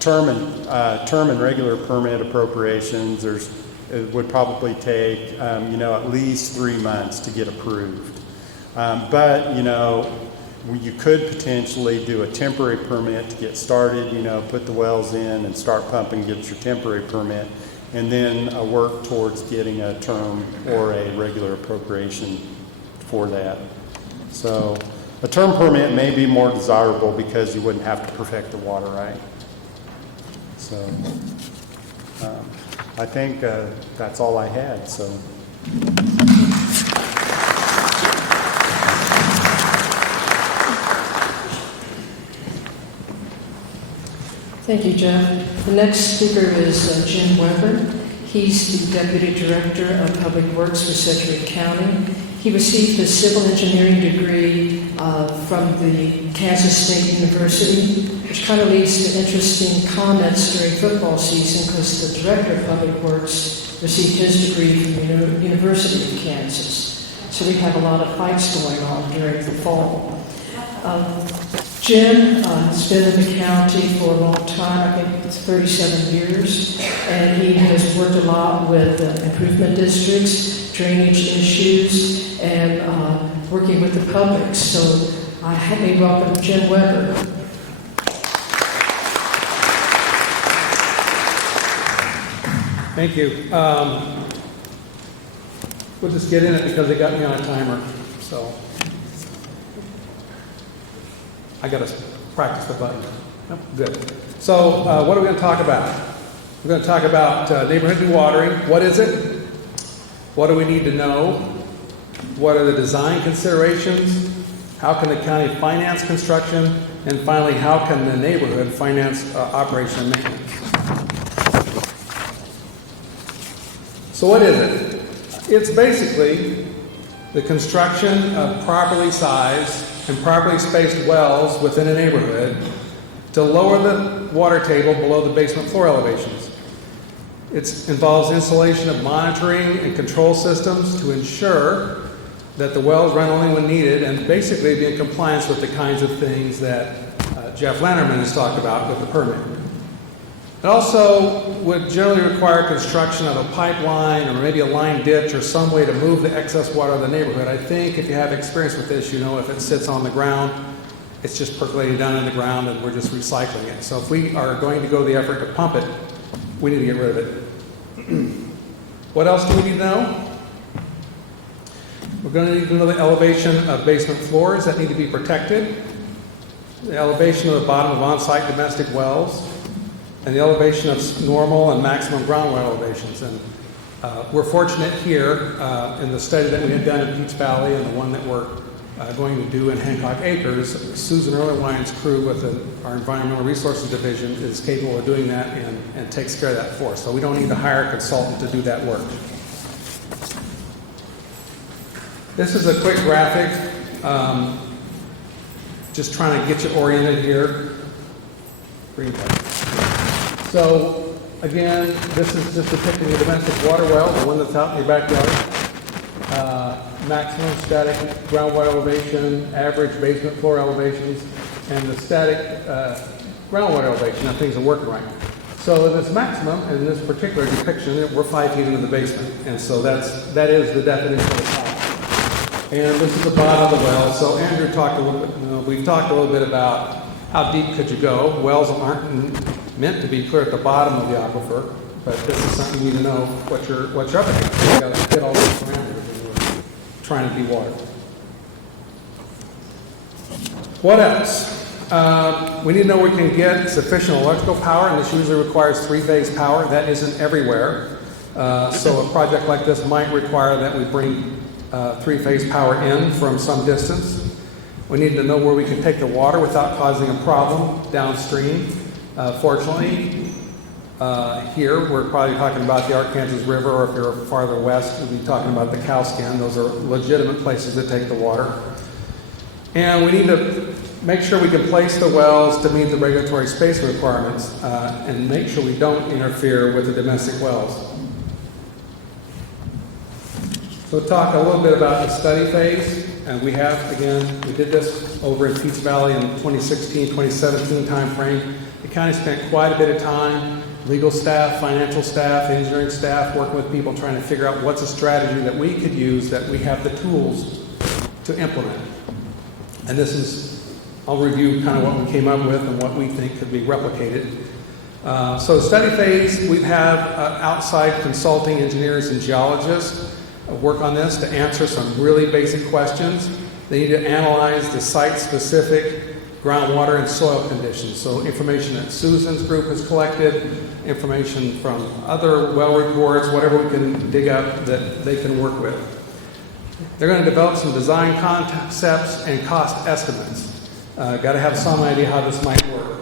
term and regular permit appropriations, it would probably take, at least 3 months to get approved. But, you could potentially do a temporary permit to get started, put the wells in and start pumping, get your temporary permit, and then work towards getting a term or a regular appropriation for that. So a term permit may be more desirable because you wouldn't have to perfect the water right. So I think that's all I had. So. Thank you, Jeff. The next speaker is Jim Weber. He's the Deputy Director of Public Works for Sedgwick County. He received a civil engineering degree from the Kansas State University, which kind of leads to interesting comments during football season because the Director of Public Works received his degree from the University of Kansas. So we have a lot of fights going on during the fall. Jim has been in the county for a long time, I think it's 37 years, and he has worked a lot with improvement districts, drainage issues, and working with the public. So I happily welcome Jim Weber. Thank you. We'll just get in it because they got me on a timer, so. I got to practice the button. Oh, good. So what are we going to talk about? We're going to talk about neighborhood dewatering. What is it? What do we need to know? What are the design considerations? How can the county finance construction? And finally, how can the neighborhood finance operation and maintenance? So what is it? It's basically the construction of properly sized and properly spaced wells within a neighborhood to lower the water table below the basement floor elevations. It involves installation of monitoring and control systems to ensure that the wells run only when needed and basically be in compliance with the kinds of things that Jeff Lannerman has talked about with the permit. It also would generally require construction of a pipeline or maybe a line ditch or some way to move the excess water of the neighborhood. I think if you have experience with this, you know if it sits on the ground, it's just percolating down in the ground and we're just recycling it. So if we are going to go the effort to pump it, we need to get rid of it. What else do we need to know? We're going to need to know the elevation of basement floors that need to be protected, the elevation of the bottom of on-site domestic wells, and the elevation of normal and maximum groundwater elevations. And we're fortunate here in the study that we had done in Peach Valley and the one that we're going to do in Hancock Acres, Susan Erlewine's crew with our Environmental Resources Division is capable of doing that and takes care of that for us. So we don't need to hire a consultant to do that work. This is a quick graphic, just trying to get you oriented here. So again, this is just depicting a domestic water well, the one that's out in your backyard. Maximum static groundwater elevation, average basement floor elevations, and the static groundwater elevation. Now things are working right. So this maximum, in this particular depiction, we're 5 feet into the basement, and so that is the definition of the problem. And this is the bottom of the well. So Andrew talked a little bit, we've talked a little bit about how deep could you go. Wells aren't meant to be clear at the bottom of the aquifer, but this is something you need to know what you're up against. You've got to fit all those parameters when you're trying to dewater. What else? We need to know we can get sufficient electrical power, and this usually requires three-phase power. That isn't everywhere. So a project like this might require that we bring three-phase power in from some distance. We need to know where we can take the water without causing a problem downstream. Fortunately, here we're probably talking about the Arkansas River, or if you're farther west, we'll be talking about the Cowskin. Those are legitimate places to take the water. And we need to make sure we can place the wells to meet the regulatory space requirements and make sure we don't interfere with the domestic wells. So talk a little bit about the study phase. And we did this over in Peach Valley in 2016, 2017 timeframe. The county spent quite a bit of time, legal staff, financial staff, engineering staff, working with people trying to figure out what's a strategy that we could use that we have the tools to implement. And I'll review kind of what we came up with and what we think could be replicated. So study phase, we have outside consulting engineers and geologists work on this to answer some really basic questions. They need to analyze the site-specific groundwater and soil conditions. So information that Susan's group has collected, information from other well reports, whatever we can dig up that they can work with. They're going to develop some design concepts and cost estimates. Got to have some idea how this might work.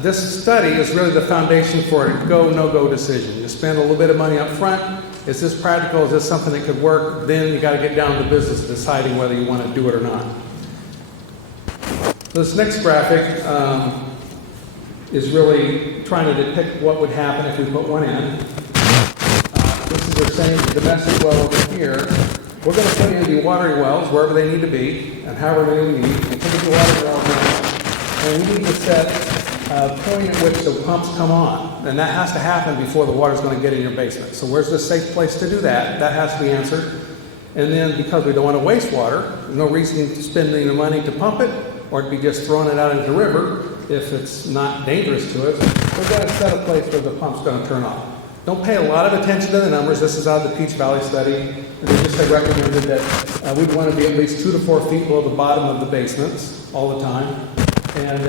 This study is really the foundation for a go, no-go decision. You spend a little bit of money up front. Is this practical? Is this something that could work? Then you got to get down to business deciding whether you want to do it or not. This next graphic is really trying to depict what would happen if we put one in. This is the same domestic well over here. We're going to put in dewatering wells wherever they need to be, and however many we need. And put the dewatering wells in, and we need to set a point at which the pumps come on. And that has to happen before the water's going to get in your basement. So where's the safe place to do that? That has to be answered. And then because we don't want to waste water, there's no reason to spend any money to pump it, or to be just throwing it out into the river if it's not dangerous to us. We've got to set a place where the pump's going to turn off. Don't pay a lot of attention to the numbers. This is out of the Peach Valley study. And they just have recommended that we'd want to be at least 2 to 4 feet below the bottom of the basements all the time. And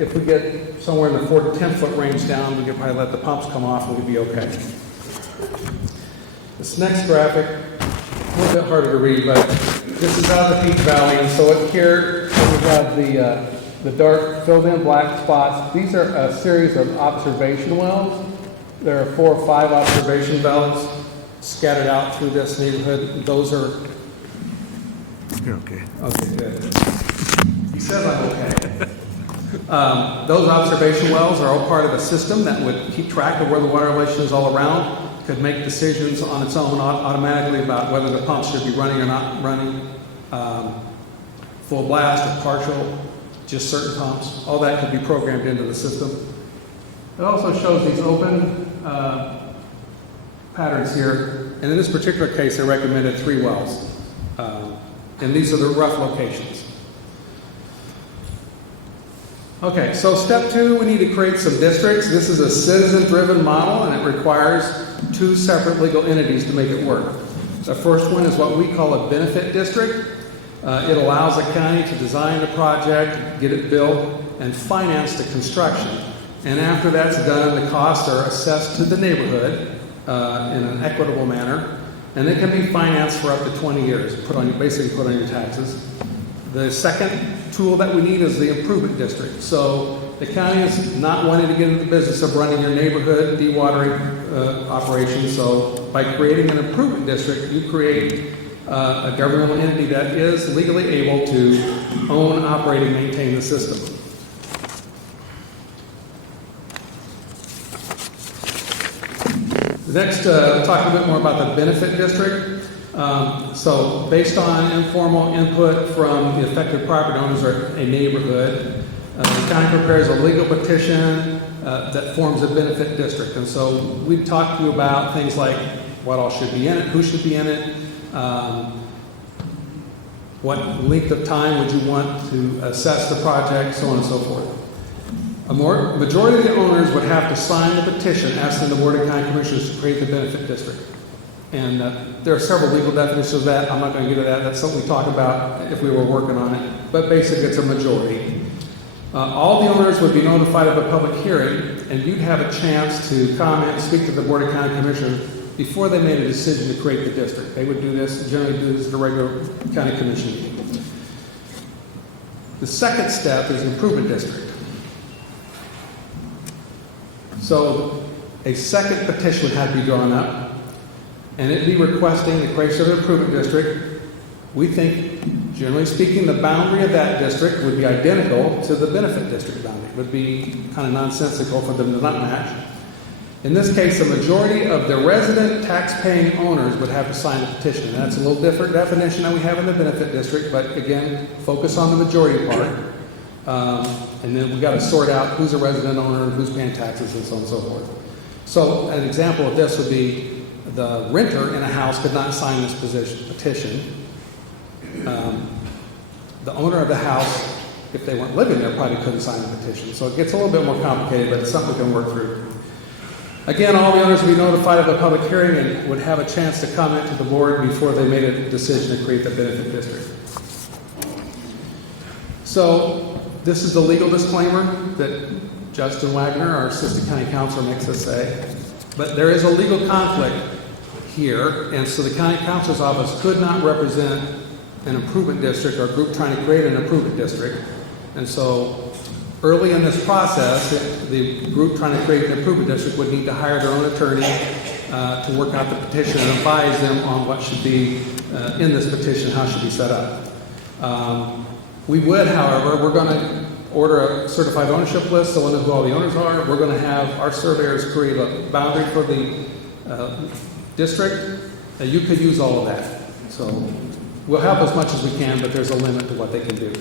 if we get somewhere in the 4 to 10 foot range down, we could probably let the pumps come off and we'd be okay. This next graphic, a little bit harder to read, but this is out of the Peach Valley. And so here we have the dark filled in black spots. These are a series of observation wells. There are 4 or 5 observation wells scattered out through this neighborhood. Those are... You're okay. Okay, good. He says I'm okay. Those observation wells are all part of a system that would keep track of where the water elevation is all around, could make decisions on its own automatically about whether the pump should be running or not running, full blast or partial, just certain pumps. All that could be programmed into the system. It also shows these open patterns here, and in this particular case, I recommended 3 wells, and these are the rough locations. Okay, so step 2, we need to create some districts. This is a citizen-driven model, and it requires 2 separate legal entities to make it work. The first one is what we call a benefit district. It allows the county to design the project, get it built, and finance the construction. And after that's done, the costs are assessed to the neighborhood in an equitable manner, and they can be financed for up to 20 years, basically put on your taxes. The second tool that we need is the improvement district. So the county is not wanting to get into the business of running your neighborhood dewatering operations. So by creating an improvement district, you create a governmental entity that is legally able to own, operate, and maintain the system. Next, talk a bit more about the benefit district. So based on informal input from the affected property owners or a neighborhood, the county prepares a legal petition that forms a benefit district. And so we talked to you about things like what all should be in it, who should be in it, What length of time would you want to assess the project, so on and so forth. Majority of the owners would have to sign the petition asking the Board of County Commissioners to create the benefit district. And there are several legal definitions of that. I'm not going to get into that. That's something we talk about if we were working on it. But basically, it's a majority. All the owners would be notified of a public hearing, and you'd have a chance to comment, speak to the Board of County Commissioners before they made a decision to create the district. They would generally do this at a regular county commission meeting. The second step is improvement district. So a second petition would have to be drawn up, and it'd be requesting the creation of an improvement district. We think, generally speaking, the boundary of that district would be identical to the benefit district boundary. It would be kind of nonsensical for them to not match. In this case, the majority of the resident tax-paying owners would have to sign the petition. And that's a little different definition than we have in the benefit district, but again, focus on the majority part. And then we got to sort out who's a resident owner, who's paying taxes, and so on and so forth. So an example of this would be the renter in a house could not sign this petition. The owner of the house, if they weren't living there, probably couldn't sign the petition. So it gets a little bit more complicated, but it's something we can work through. Again, all the owners would be notified of the public hearing and would have a chance to comment to the board before they made a decision to create the benefit district. So this is the legal disclaimer that Justin Wagner, our assistant county councilor, makes us say. But there is a legal conflict here, and so the county councilor's office could not represent an improvement district or a group trying to create an improvement district. And so early in this process, the group trying to create an improvement district would need to hire their own attorney to work out the petition and advise them on what should be in this petition, how it should be set up. We would, however, we're going to order a certified ownership list so we'll know who all the owners are. We're going to have our surveyors create a boundary for the district. You could use all of that. So we'll help as much as we can, but there's a limit to what they can do.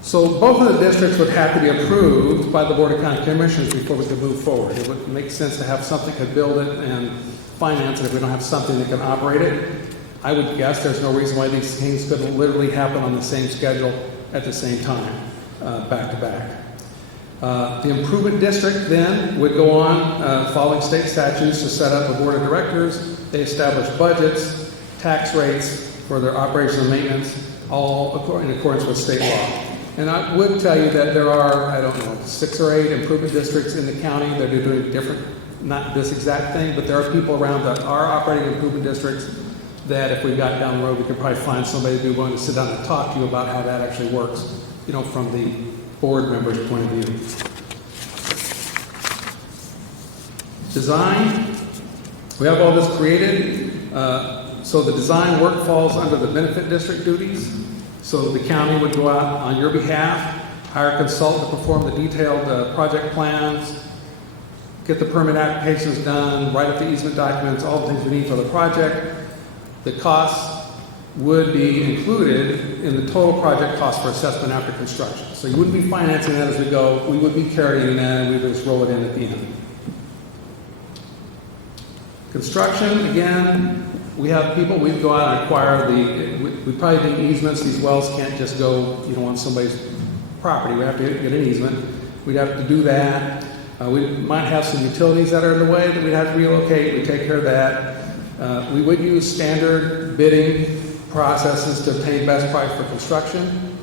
So both of the districts would have to be approved by the Board of County Commissioners before we could move forward. It would make sense to have something that could build it and finance it if we don't have something that can operate it. I would guess there's no reason why these things couldn't literally happen on the same schedule at the same time, back to back. The improvement district then would go on, following state statutes, to set up a board of directors. They establish budgets, tax rates for their operation and maintenance, all in accordance with state law. And I would tell you that there are, I don't know, 6 or 8 improvement districts in the county that are doing different, not this exact thing, but there are people around that are operating improvement districts that if we got down the road, we could probably find somebody who'd be willing to sit down and talk to you about how that actually works, you know, from the board member's point of view. Design, we have all this created. So the design work falls under the benefit district duties. So the county would go out on your behalf, hire a consultant to perform the detailed project plans, get the permit applications done, write up the easement documents, all the things we need for the project. The costs would be included in the total project cost for assessment after construction. So you wouldn't be financing that as we go. We would be carrying that and we would just roll it in at the end. Construction, again, we have people, we'd go out and acquire we probably need easements. These wells can't just go, you know, on somebody's property. We have to get an easement. We'd have to do that. We might have some utilities that are in the way that we'd have to relocate. We take care of that. We would use standard bidding processes to obtain best price for construction.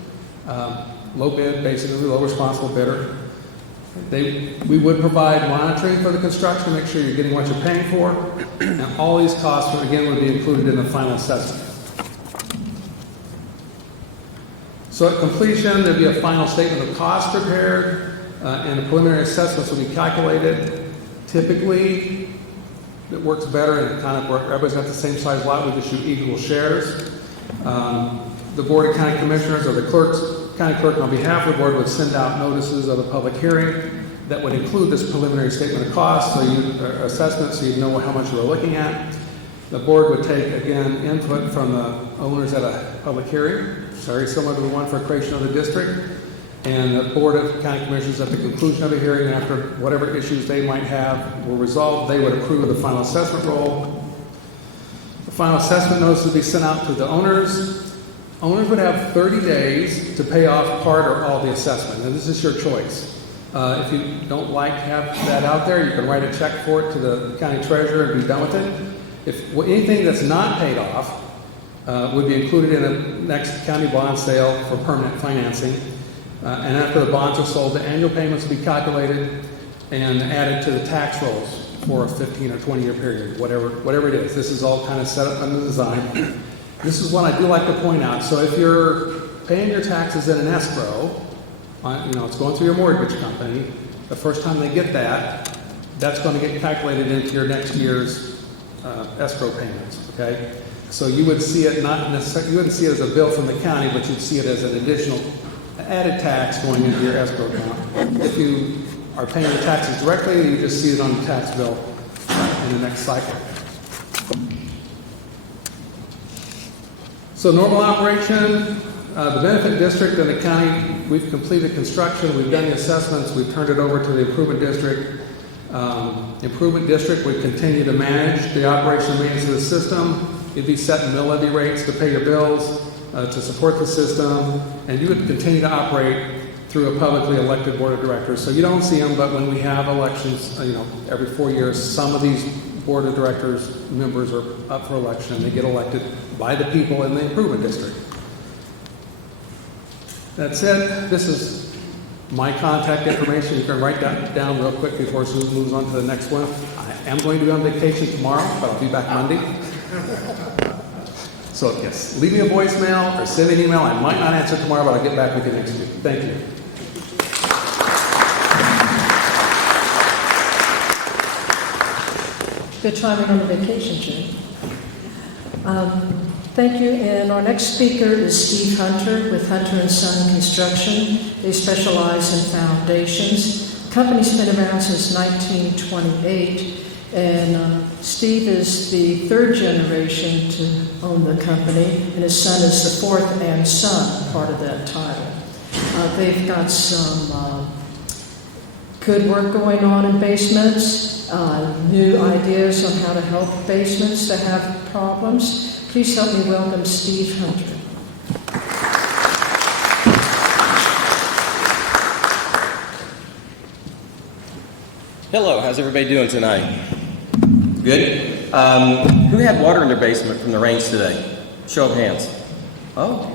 Low bid, basically, low responsible bidder. We would provide monitoring for the construction to make sure you're getting what you're paying for. And all these costs, again, would be included in the final assessment. So at completion, there'd be a final statement of cost prepared, and the preliminary assessments will be calculated. Typically, it works better and kind of where everybody's got the same size lot, we just shoot equal shares. The Board of County Commissioners or the county clerk on behalf of the board would send out notices of a public hearing that would include this preliminary statement of costs, assessment, so you know how much you were looking at. The board would take, again, input from the owners at a public hearing, very similar to the one for creation of the district. And the Board of County Commissioners, at the conclusion of the hearing, after whatever issues they might have were resolved, they would approve the final assessment roll. The final assessment notice would be sent out to the owners. Owners would have 30 days to pay off part or all the assessment, and this is your choice. If you don't like to have that out there, you can write a check for it to the county treasurer and be done with it. If anything that's not paid off would be included in the next county bond sale for permanent financing. And after the bonds are sold, the annual payments will be calculated and added to the tax rolls for a 15 or 20 year period, whatever it is. This is all kind of set up under the design. This is what I do like to point out. So if you're paying your taxes in an escrow, it's going through your mortgage company, the first time they get that, that's going to get calculated into your next year's escrow payments, okay? So you would see it not necessarily, you wouldn't see it as a bill from the county, but you'd see it as an additional added tax going into your escrow account. If you are paying the taxes directly, you just see it on the tax bill in the next cycle. So normal operation, the benefit district and the county, we've completed construction, we've done the assessments, we've turned it over to the improvement district. Improvement district would continue to manage the operation and maintenance of the system. You'd be setting mill levy rates to pay your bills, to support the system, and you would continue to operate through a publicly elected board of directors. So you don't see them, but when we have elections, every 4 years, some of these board of directors members are up for election, and they get elected by the people in the improvement district. That said, this is my contact information. You can write that down real quick before Susan moves on to the next one. I am going to be on vacation tomorrow, but I'll be back Monday. So yes, leave me a voicemail or send me an email. I might not answer tomorrow, but I'll get back with you next week. Thank you. Good timing on the vacation, Jim. Thank you. And our next speaker is Steve Hunter with Hunter & Son Construction. They specialize in foundations. The company's been around since 1928, and Steve is the third generation to own the company, and his son is the fourth and son part of that title. They've got some good work going on in basements, new ideas on how to help basements that have problems. Please help me welcome Steve Hunter. Hello, how's everybody doing tonight? Good? Who had water in their basement from the rains today? Show of hands. Oh,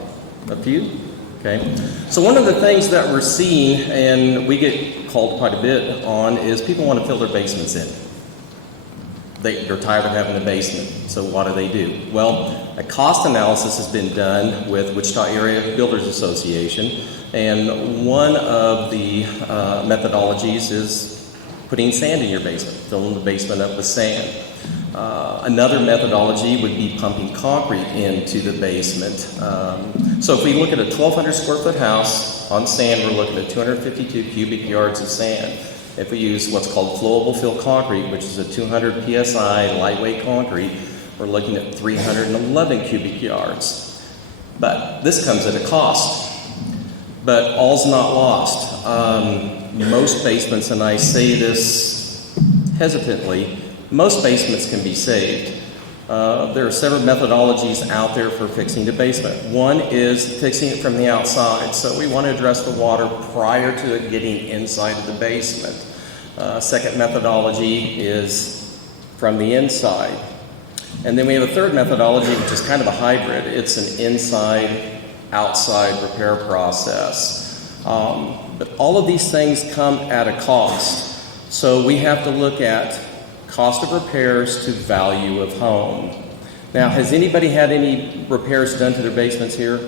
a few? Okay. So one of the things that we're seeing, and we get called quite a bit on, is people want to fill their basements in. They're tired of having a basement, so what do? Well, a cost analysis has been done with Wichita Area Builders Association, and one of the methodologies is putting sand in your basement, filling the basement up with sand. Another methodology would be pumping concrete into the basement. So if we look at a 1,200 square foot house on sand, we're looking at 252 cubic yards of sand. If we use what's called flowable fill concrete, which is a 200 psi lightweight concrete, we're looking at 311 cubic yards. But this comes at a cost. But all's not lost. Most basements, and I say this hesitantly, most basements can be saved. There are several methodologies out there for fixing the basement. One is fixing it from the outside. So we want to address the water prior to it getting inside of the basement. Second methodology is from the inside. And then we have a third methodology, which is kind of a hybrid. It's an inside-outside repair process. But all of these things come at a cost. So we have to look at cost of repairs to value of home. Now, has anybody had any repairs done to their basements here?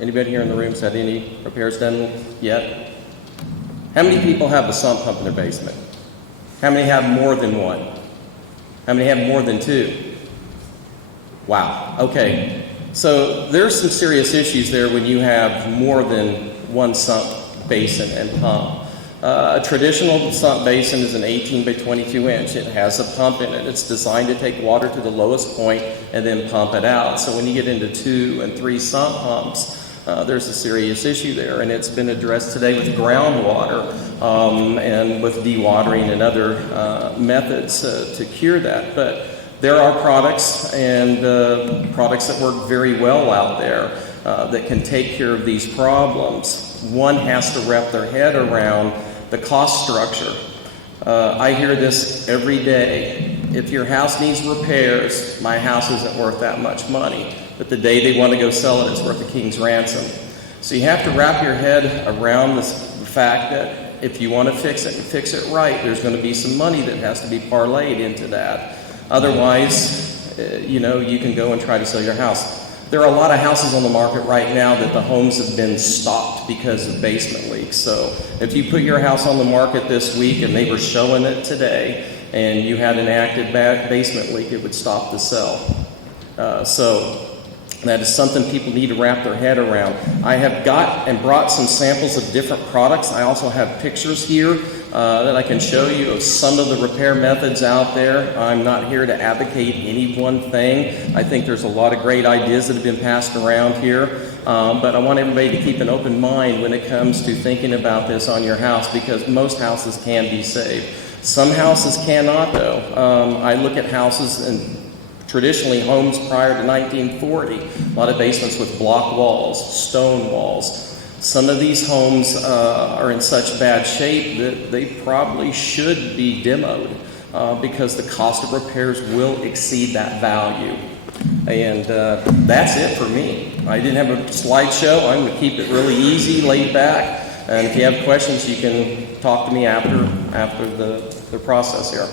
Anybody here in the room has had any repairs done yet? How many people have a sump pump in their basement? How many have more than one? How many have more than two? Wow, okay. So there's some serious issues there when you have more than one sump basin and pump. A traditional sump basin is an 18 by 22 inch. It has a pump in it. It's designed to take water to the lowest point and then pump it out. So when you get into 2 and 3 sump pumps, there's a serious issue there, and it's been addressed today with groundwater and with dewatering and other methods to cure that. But there are products and products that work very well out there that can take care of these problems. One has to wrap their head around the cost structure. I hear this every day. If your house needs repairs, my house isn't worth that much money. But the day they want to go sell it, it's worth a king's ransom. So you have to wrap your head around the fact that if you want to fix it and fix it right, there's going to be some money that has to be parlayed into that. Otherwise, you can go and try to sell your house. There are a lot of houses on the market right now that the homes have been stopped because of basement leaks. So if you put your house on the market this week and they were showing it today and you had an active basement leak, it would stop the sale. So that is something people need to wrap their head around. I have got and brought some samples of different products. I also have pictures here that I can show you of some of the repair methods out there. I'm not here to advocate any one thing. I think there's a lot of great ideas that have been passed around here. But I want everybody to keep an open mind when it comes to thinking about this on your house, because most houses can be saved. Some houses cannot, though. I look at houses and traditionally homes prior to 1940, a lot of basements with block walls, stone walls. Some of these homes are in such bad shape that they probably should be demoed because the cost of repairs will exceed that value. And that's it for me. I didn't have a slideshow. I'm going to keep it really easy, laid back. And if you have questions, you can talk to me after the process here.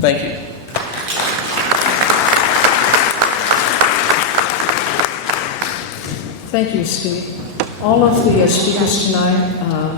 Thank you. Thank you, Steve. All of the speakers tonight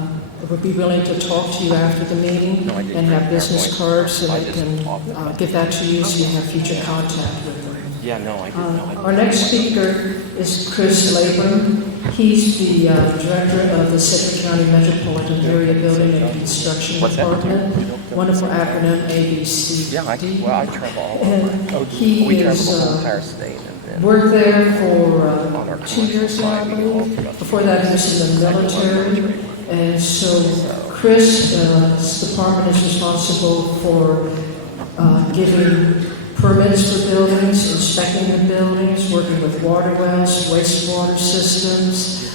would be willing to talk to you after the meeting and have business cards, and they can give that to you so you have future contact with them. Yeah, no, I didn't know. Our next speaker is Chris Labrum. He's the director of the Sedgwick County Metropolitan Area Building and Construction Department. Wonderful acronym, ABCD. I travel all And he is entire state. worked there for 2 years now, I believe. Before that, he was in the military. And so Chris' department is responsible for giving permits for buildings, inspecting the buildings, working with water wells, wastewater systems,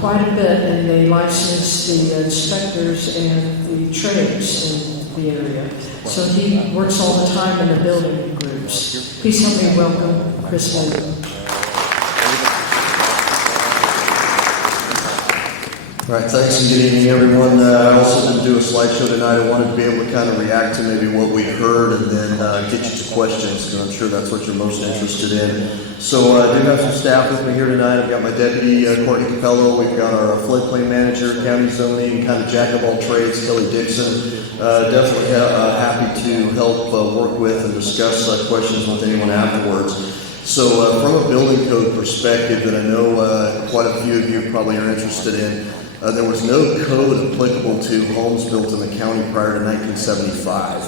quite a bit. And they license the inspectors and the trades in the area. So he works all the time in the building groups. Please help me welcome Chris Labrum. All right, thanks and good evening, everyone. I also didn't do a slideshow tonight. I wanted to be able to kind of react to maybe what we heard and then get you to questions, because I'm sure that's what you're most interested in. So I do have some staff with me here tonight. I've got my deputy, Courtney Capello. We've got our floodplain manager, county zoning, kind of jack of all trades, Kelly Dixon. Definitely happy to help work with and discuss questions with anyone afterwards. So from a building code perspective that I know quite a few of you probably are interested in, there was no code applicable to homes built in the county prior to 1975.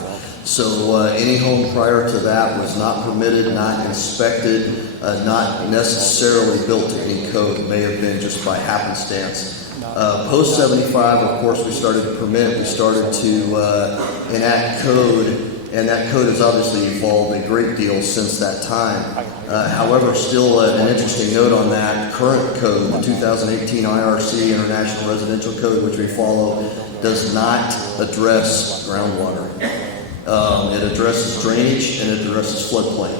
So any home prior to that was not permitted, not inspected, not necessarily built to any code. It may have been just by happenstance. Post 75, of course, we started to permit, we started to enact code, and that code has obviously evolved a great deal since that time. However, still an interesting note on that, current code, the 2018 IRC, International Residential Code, which we follow, does not address groundwater. It addresses drainage and it addresses floodplain.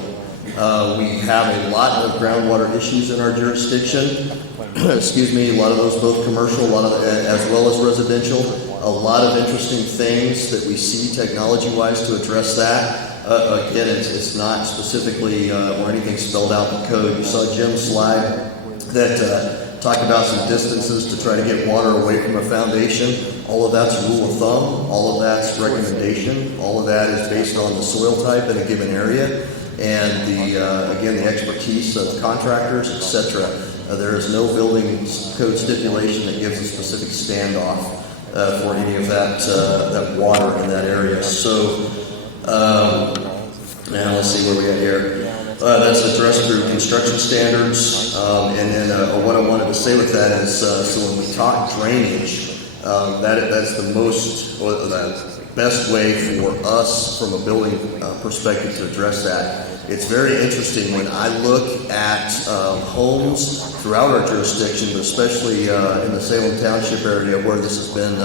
We have a lot of groundwater issues in our jurisdiction. Excuse me, a lot of those both commercial, as well as residential. A lot of interesting things that we see technology-wise to address that. Again, it's not specifically or anything spelled out in the code. You saw Jim's slide that talked about some distances to try to get water away from a foundation. All of that's rule of thumb. All of that's recommendation. All of that is based on the soil type in a given area and again, the expertise of contractors, etc. There is no building code stipulation that gives a specific standoff for any of that water in that area. So, now let's see where we at here. That's addressed through construction standards, and then what I wanted to say with that is, so when we talk drainage, that's the most, or the best way for us from a building perspective to address that it's very interesting when I look at homes throughout our jurisdiction, but especially in the Salem Township area where this has been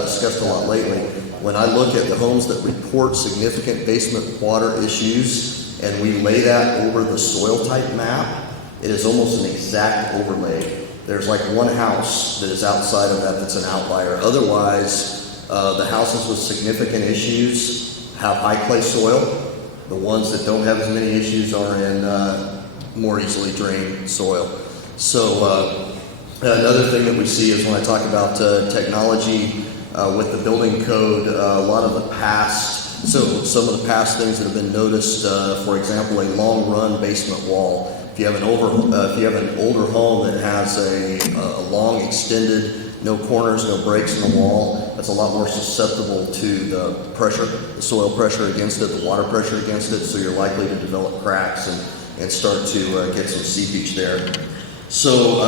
discussed a lot lately. When I look at the homes that report significant basement water issues and we lay that over the soil type map, it is almost an exact overlay. There's like one house that is outside of that that's an outlier. Otherwise, the houses with significant issues have high clay soil. The ones that don't have as many issues are in more easily drained soil. So another thing that we see is when I talk about technology with the building code, a lot of the past, so some of the past things that have been noticed, for example, a long run basement wall. If you have an older home that has a long extended, no corners, no breaks in the wall, that's a lot more susceptible to the pressure, the soil pressure against it, the water pressure against it, so you're likely to develop cracks and start to get some seepage there. So,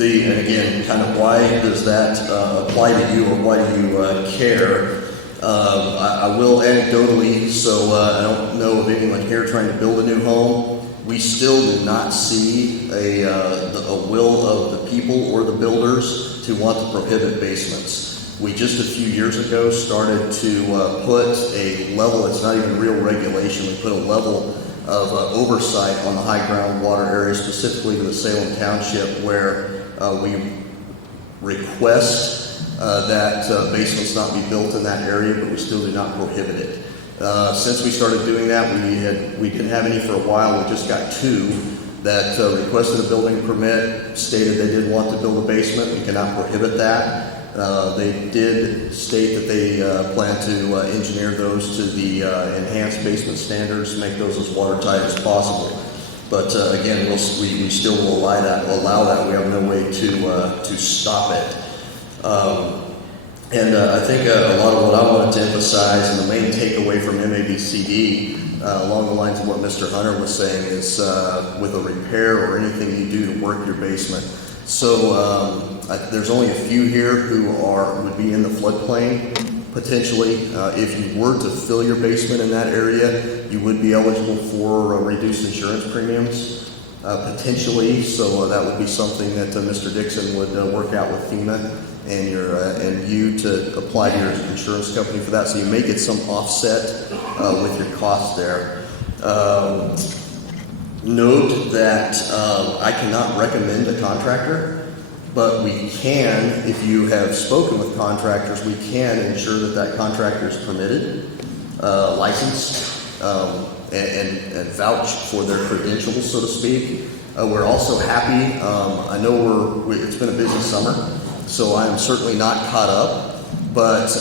and again, kind of why does that apply to you, or why do you care? I will anecdotally, so I don't know of anyone here trying to build a new home. We still do not see a will of the people or the builders to want to prohibit basements. We just a few years ago started to put a level, it's not even real regulation, we put a level of oversight on the high groundwater area, specifically to the Salem Township, where we request that basements not be built in that area, but we still do not prohibit it. Since we started doing that, we didn't have any for a while. We just got 2 that requested a building permit, stated they did want to build a basement. We cannot prohibit that. They did state that they plan to engineer those to the enhanced basement standards, make those as watertight as possible. But again, we still will allow that. We have no way to stop it. And I think a lot of what I wanted to emphasize, and the main takeaway from MABCD, along the lines of what Mr. Hunter was saying, is with a repair or anything you do to work your basement. So there's only a few here who would be in the floodplain, potentially. If you were to fill your basement in that area, you would be eligible for reduced insurance premiums, potentially. So that would be something that Mr. Dixon would work out with FEMA and you to apply to your insurance company for that. So you may get some offset with your cost there. Note that I cannot recommend a contractor, but we can, if you have spoken with contractors, we can ensure that that contractor is permitted, licensed, and vouch for their credentials, so to speak. We're also happy. I know it's been a busy summer, so I am certainly not caught up. But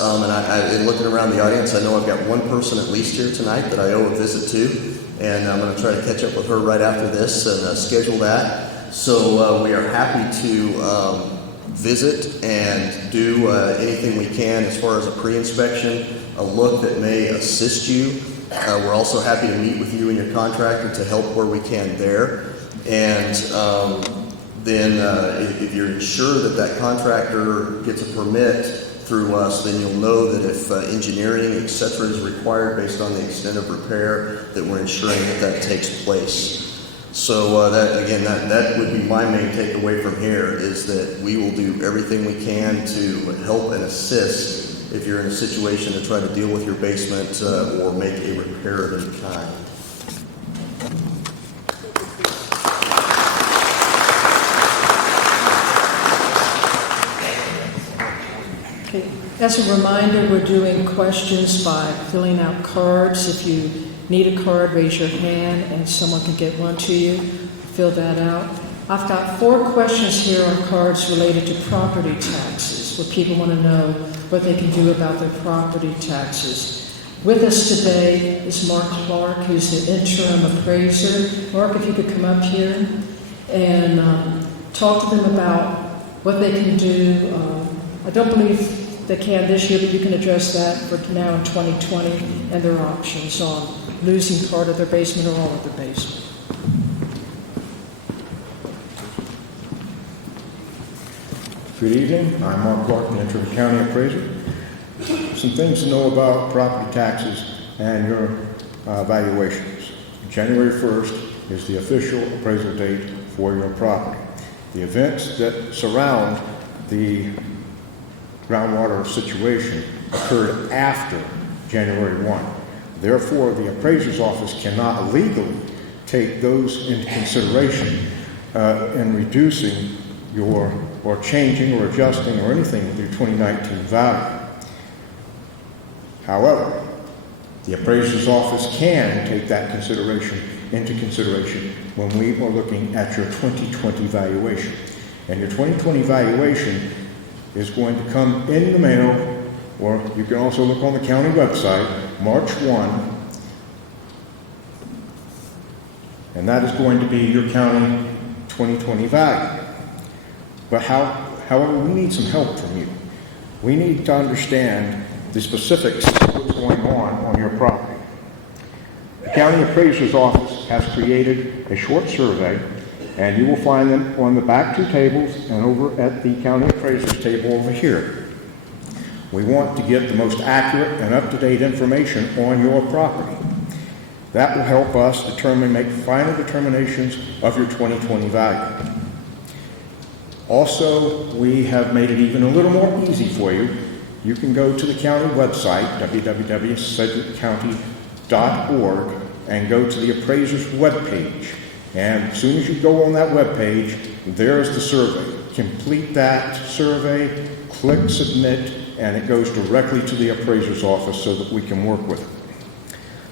in looking around the audience, I know I've got one person at least here tonight that I owe a visit to, and I'm going to try to catch up with her right after this and schedule that. So we are happy to visit and do anything we can as far as a pre-inspection, a look that may assist you. We're also happy to meet with you and your contractor to help where we can there. And then if you're ensured that that contractor gets a permit through us, then you'll know that if engineering, et cetera, is required based on the extent of repair, that we're ensuring that that takes place. So that would be my main takeaway from here, is that we will do everything we can to help and assist if you're in a situation to try to deal with your basement or make a repair of any kind. Okay. As a reminder, we're doing questions by filling out cards. If you need a card, raise your hand and someone can get one to you. Fill that out. I've got 4 questions here on cards related to property taxes, where people want to know what they can do about their property taxes. With us today is Mark Clark, who's the interim appraiser. Mark, if you could come up here and talk to them about what they can do. I don't believe they can this year, but you can address that for now in 2020 and their options on losing part of their basement or all of their basement. Good evening. I'm Mark Clark, the interim county appraiser. Some things to know about property taxes. and your valuations. January 1st is the official appraisal date for your property. The events that surround the groundwater situation occurred after January 1. Therefore, the appraiser's office cannot legally take those into consideration in reducing your, or changing or adjusting or anything with your 2019 value. However, the appraiser's office can take that into consideration when we are looking at your 2020 valuation. And your 2020 valuation is going to come in the mail, or you can also look on the county website, March 1, and that is going to be your county 2020 value. But however, we need some help from you. We need to understand the specifics of what's going on your property. The county appraiser's office has created a short survey, and you will find them on the back two tables and over at the county appraiser's table over here. We want to get the most accurate and up-to-date information on your property. That will help us make final determinations of your 2020 value. Also, we have made it even a little more easy for you. You can go to the county website, www.sedgwickcounty.org, and go to the appraiser's webpage. And as soon as you go on that webpage, there's the survey. Complete that survey, click submit, and it goes directly to the appraiser's office so that we can work with it.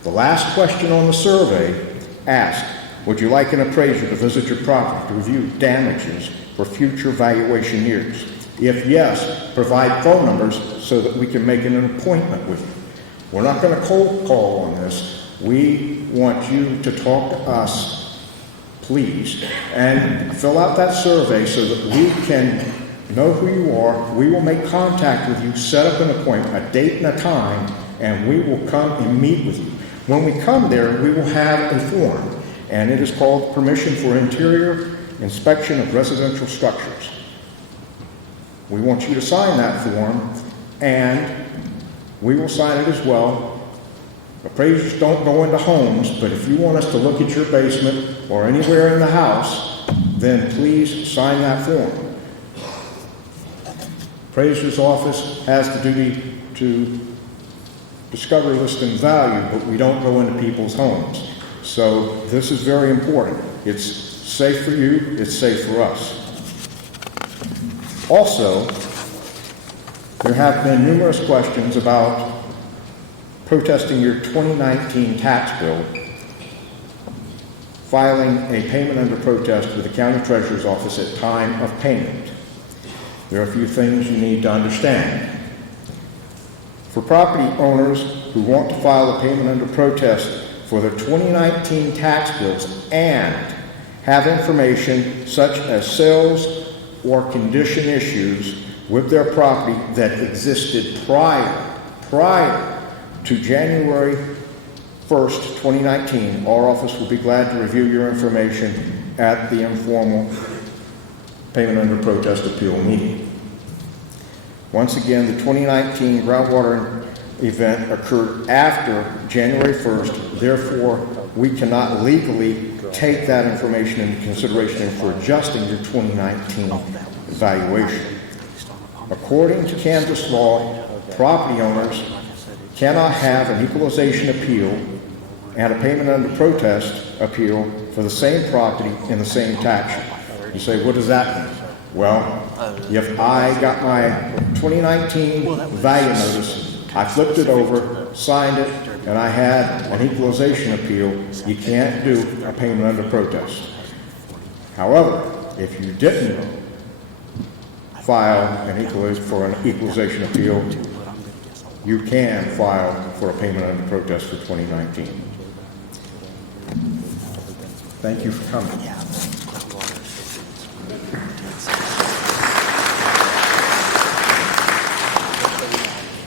The last question on the survey asks, would you like an appraiser to visit your property to review damages for future valuation years? If yes, provide phone numbers so that we can make an appointment with you. We're not going to cold call on this. We want you to talk to us, please, and fill out that survey so that we can know who you are. We will make contact with you, set up an appointment, a date and a time, and we will come and meet with you. When we come there, we will have a form, and it is called Permission for Interior Inspection of Residential Structures. We want you to sign that form, and we will sign it as well. Appraisers don't go into homes, but if you want us to look at your basement or anywhere in the house, then please sign that form. Appraiser's office has the duty to discover, list, and value, but we don't go into people's homes. So this is very important. It's safe for you, it's safe for us. Also, there have been numerous questions about protesting your 2019 tax bill, filing a payment under protest with the county treasurer's office at time of payment. There are a few things you need to understand. For property owners who want to file a payment under protest for their 2019 tax bills and have information such as sales or condition issues with their property that existed prior to January 1st, 2019, our office will be glad to review your information at the informal payment under protest appeal meeting. Once again, the 2019 groundwater event occurred after January 1st, therefore we cannot legally take that information into consideration for adjusting your 2019 valuation. According to Kansas law, property owners cannot have an equalization appeal and a payment under protest appeal for the same property in the same tax year. You say, what does that mean? Well, if I got my 2019 value notice, I flipped it over, signed it, and I had an equalization appeal, you can't do a payment under protest. However, if you didn't file an equalization appeal, you can file for a payment under protest for 2019. Thank you for coming.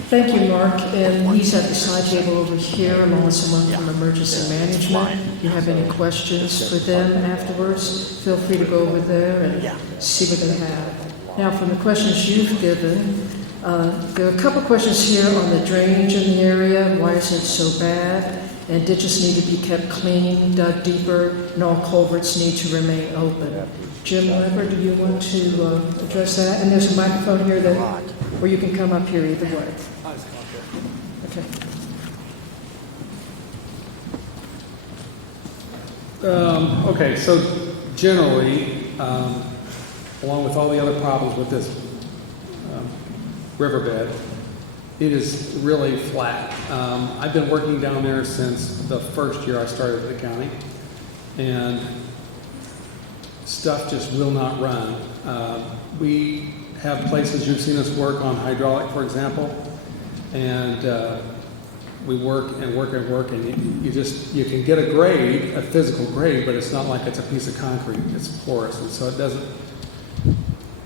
Thank you, Mark. And he's at the side table over here, along with someone from Emergency Management. If you have any questions for them afterwards, feel free to go over there and see what they have. Now, from the questions you've given, There are a couple questions here on the drainage in the area. Why is it so bad? And ditches need to be kept clean, dug deeper, and all culverts need to remain open. Jim Weber, do you want to address that? And there's a microphone here where you can come up here either way. Okay. Okay, so generally, along with all the other problems with this riverbed, it is really flat. I've been working down there since the first year I started at the county, and stuff just will not run. We have places, you've seen us work on hydraulic, for example, and we work and work and work, and you can get a grade, a physical grade, but it's not like it's a piece of concrete. It's porous, and so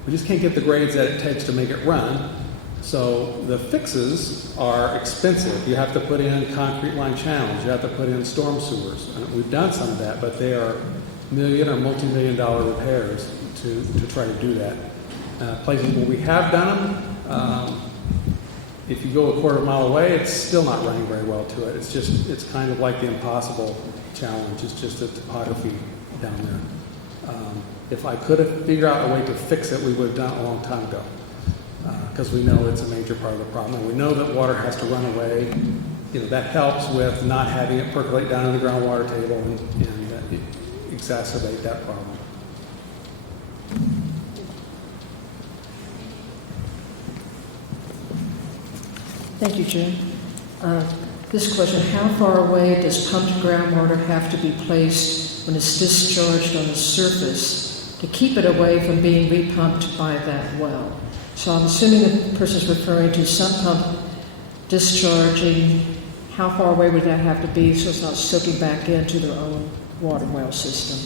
we just can't get the grades that it takes to make it run. So the fixes are expensive. You have to put in concrete line channels. You have to put in storm sewers. And we've done some of that, but they are million or multi-million-dollar repairs to try to do that. Places where we have done them, if you go a quarter mile away, it's still not running very well to it. It's kind of like the impossible challenge. It's just the topography down there. If I could have figured out a way to fix it, we would have done it a long time ago. Because we know it's a major part of the problem. And we know that water has to run away. That helps with not having it percolate down in the groundwater table and exacerbate that problem. Thank you, Jim. This question, how far away does pumped groundwater have to be placed when it's discharged on the surface to keep it away from being repumped by that well? So I'm assuming the person's referring to some pump discharging. How far away would that have to be so it's not soaking back into their own water well system?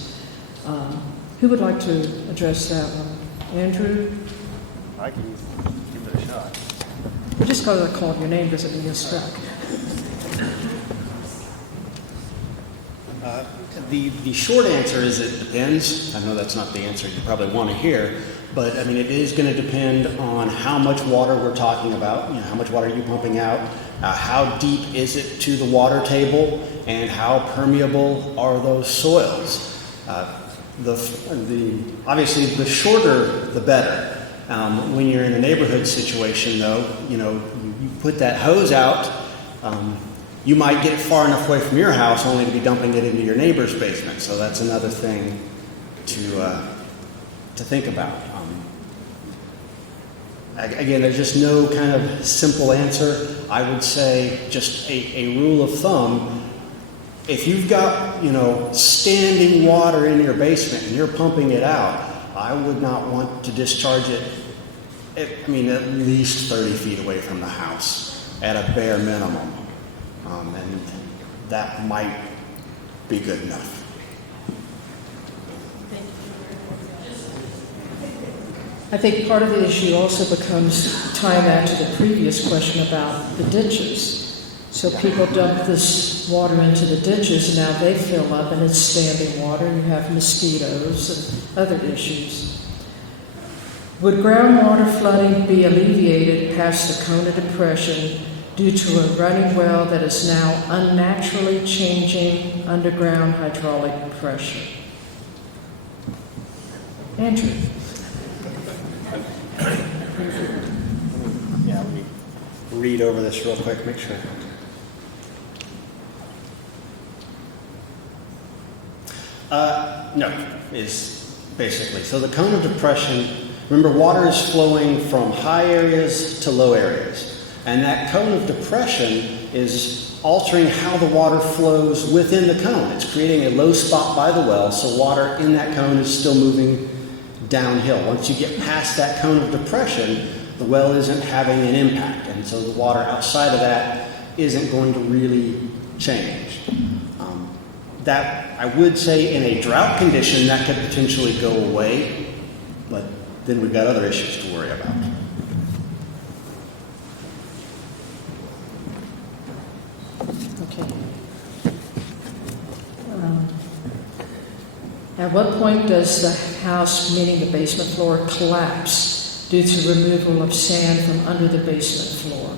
Who would like to address that one? Andrew? I can give it a shot. Well, just because I called your name doesn't mean you're stuck. The short answer is it depends. I know that's not the answer you probably want to hear, but I mean, it is going to depend on how much water we're talking about. How much water are you pumping out? How deep is it to the water table, and how permeable are those soils? Obviously, the shorter, the better. When you're in a neighborhood situation, though, you put that hose out. You might get it far enough away from your house only to be dumping it into your neighbor's basement. So that's another thing to think about. Again, there's just no kind of simple answer. I would say just a rule of thumb. If you've got, standing water in your basement and you're pumping it out, I would not want to discharge it, at least 30 feet away from the house at a bare minimum. And that might be good enough. I think part of the issue also becomes tying that to the previous question about the ditches. So people dump this water into the ditches, and now they fill up, and it's standing water. You have mosquitoes and other issues. Would groundwater flooding be alleviated past the cone of depression due to a running well that is now unnaturally changing underground hydraulic pressure? Andrew. Yeah, let me read over this real quick, make sure. No, is basically. So the cone of depression, remember, water is flowing from high areas to low areas. And that cone of depression is altering how the water flows within the cone. It's creating a low spot by the well, so water in that cone is still moving downhill. Once you get past that cone of depression, the well isn't having an impact, and so the water outside of that isn't going to really change. That, I would say, in a drought condition, that could potentially go away, but then we've got other issues to worry about. Okay. At what point does the house, meaning the basement floor, collapse due to removal of sand from under the basement floor.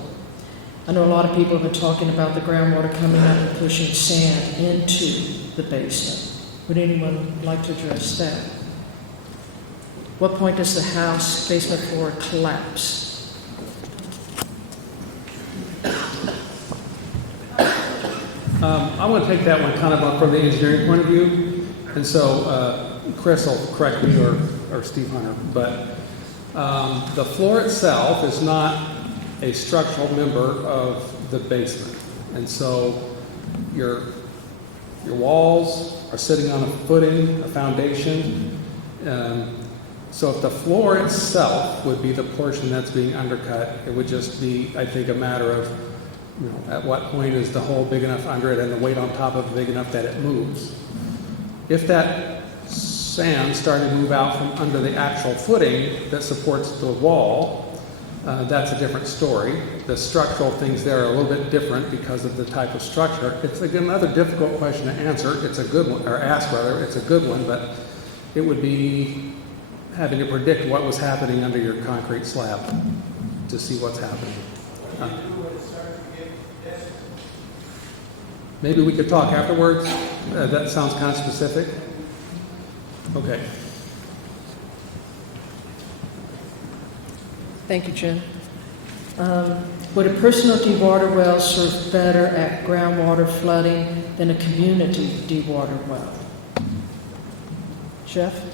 I know a lot of people have been talking about the groundwater coming up and pushing sand into the basement. Would anyone like to address that? What point does the house basement floor collapse? I want to take that one kind of up from the engineering point of view, and so Chris will correct me or Steve Hunter, but the floor itself is not a structural member of the basement, and so your walls are sitting on a footing, a foundation. So if the floor itself would be the portion that's being undercut, it would just be, I think, a matter of, at what point is the hole big enough under it and the weight on top of it big enough that it moves. If that sand started to move out from under the actual footing that supports the wall, that's a different story. The structural things there are a little bit different because of the type of structure. It's again another difficult question to answer. It's a good one, or ask rather. It's a good one, but it would be having to predict what was happening under your concrete slab to see what's happening. Maybe we could talk afterwards. That sounds kind of specific. Okay. Thank you, Jim. Would a personal dewater well serve better at groundwater flooding than a community dewater well? Jeff?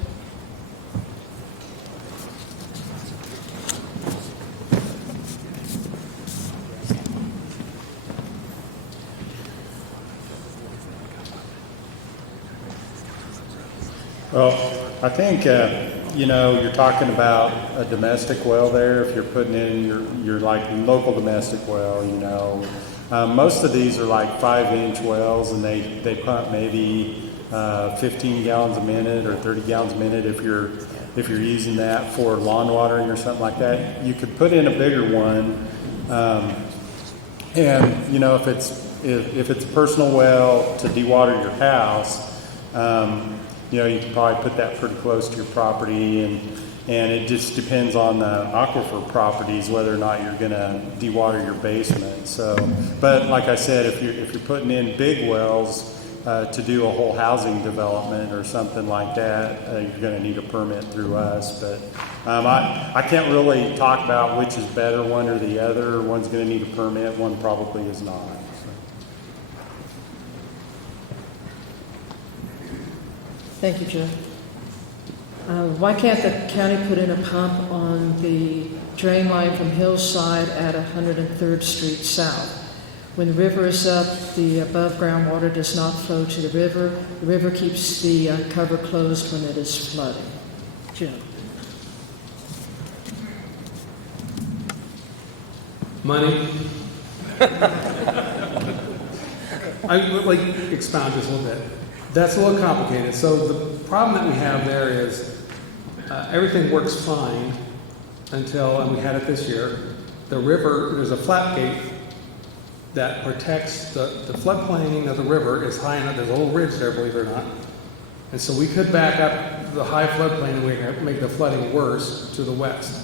Well, I think, you're talking about a domestic well there. If you're putting in your like local domestic well, most of these are like 5-inch wells, and they pump maybe 15 gallons a minute or 30 gallons a minute. If you're using that for lawn watering or something like that, you could put in a bigger one. And if it's a personal well to dewater your house, you can probably put that pretty close to your property, and it just depends on the aquifer properties whether or not you're going to dewater your basement. So, but like I said, if you're putting in big wells to do a whole housing development or something like that, you're going to need a permit through us. But I can't really talk about which is better, one or the other. One's going to need a permit, one probably is not. Thank you, Jeff. Why can't the county put in a pump on the drain line from Hillside at 103rd Street South? When the river is up, the above ground water does not flow to the river. The river keeps the cover closed when it is flooding. Jim. Money. I would like to expound just a little bit. That's a little complicated. So the problem that we have there is everything works fine until, and we had it this year, the river, there's a flap gate that protects the floodplain of the river is high enough. There's a little ridge there, believe it or not. And so we could back up the high floodplain and we could make the flooding worse to the west.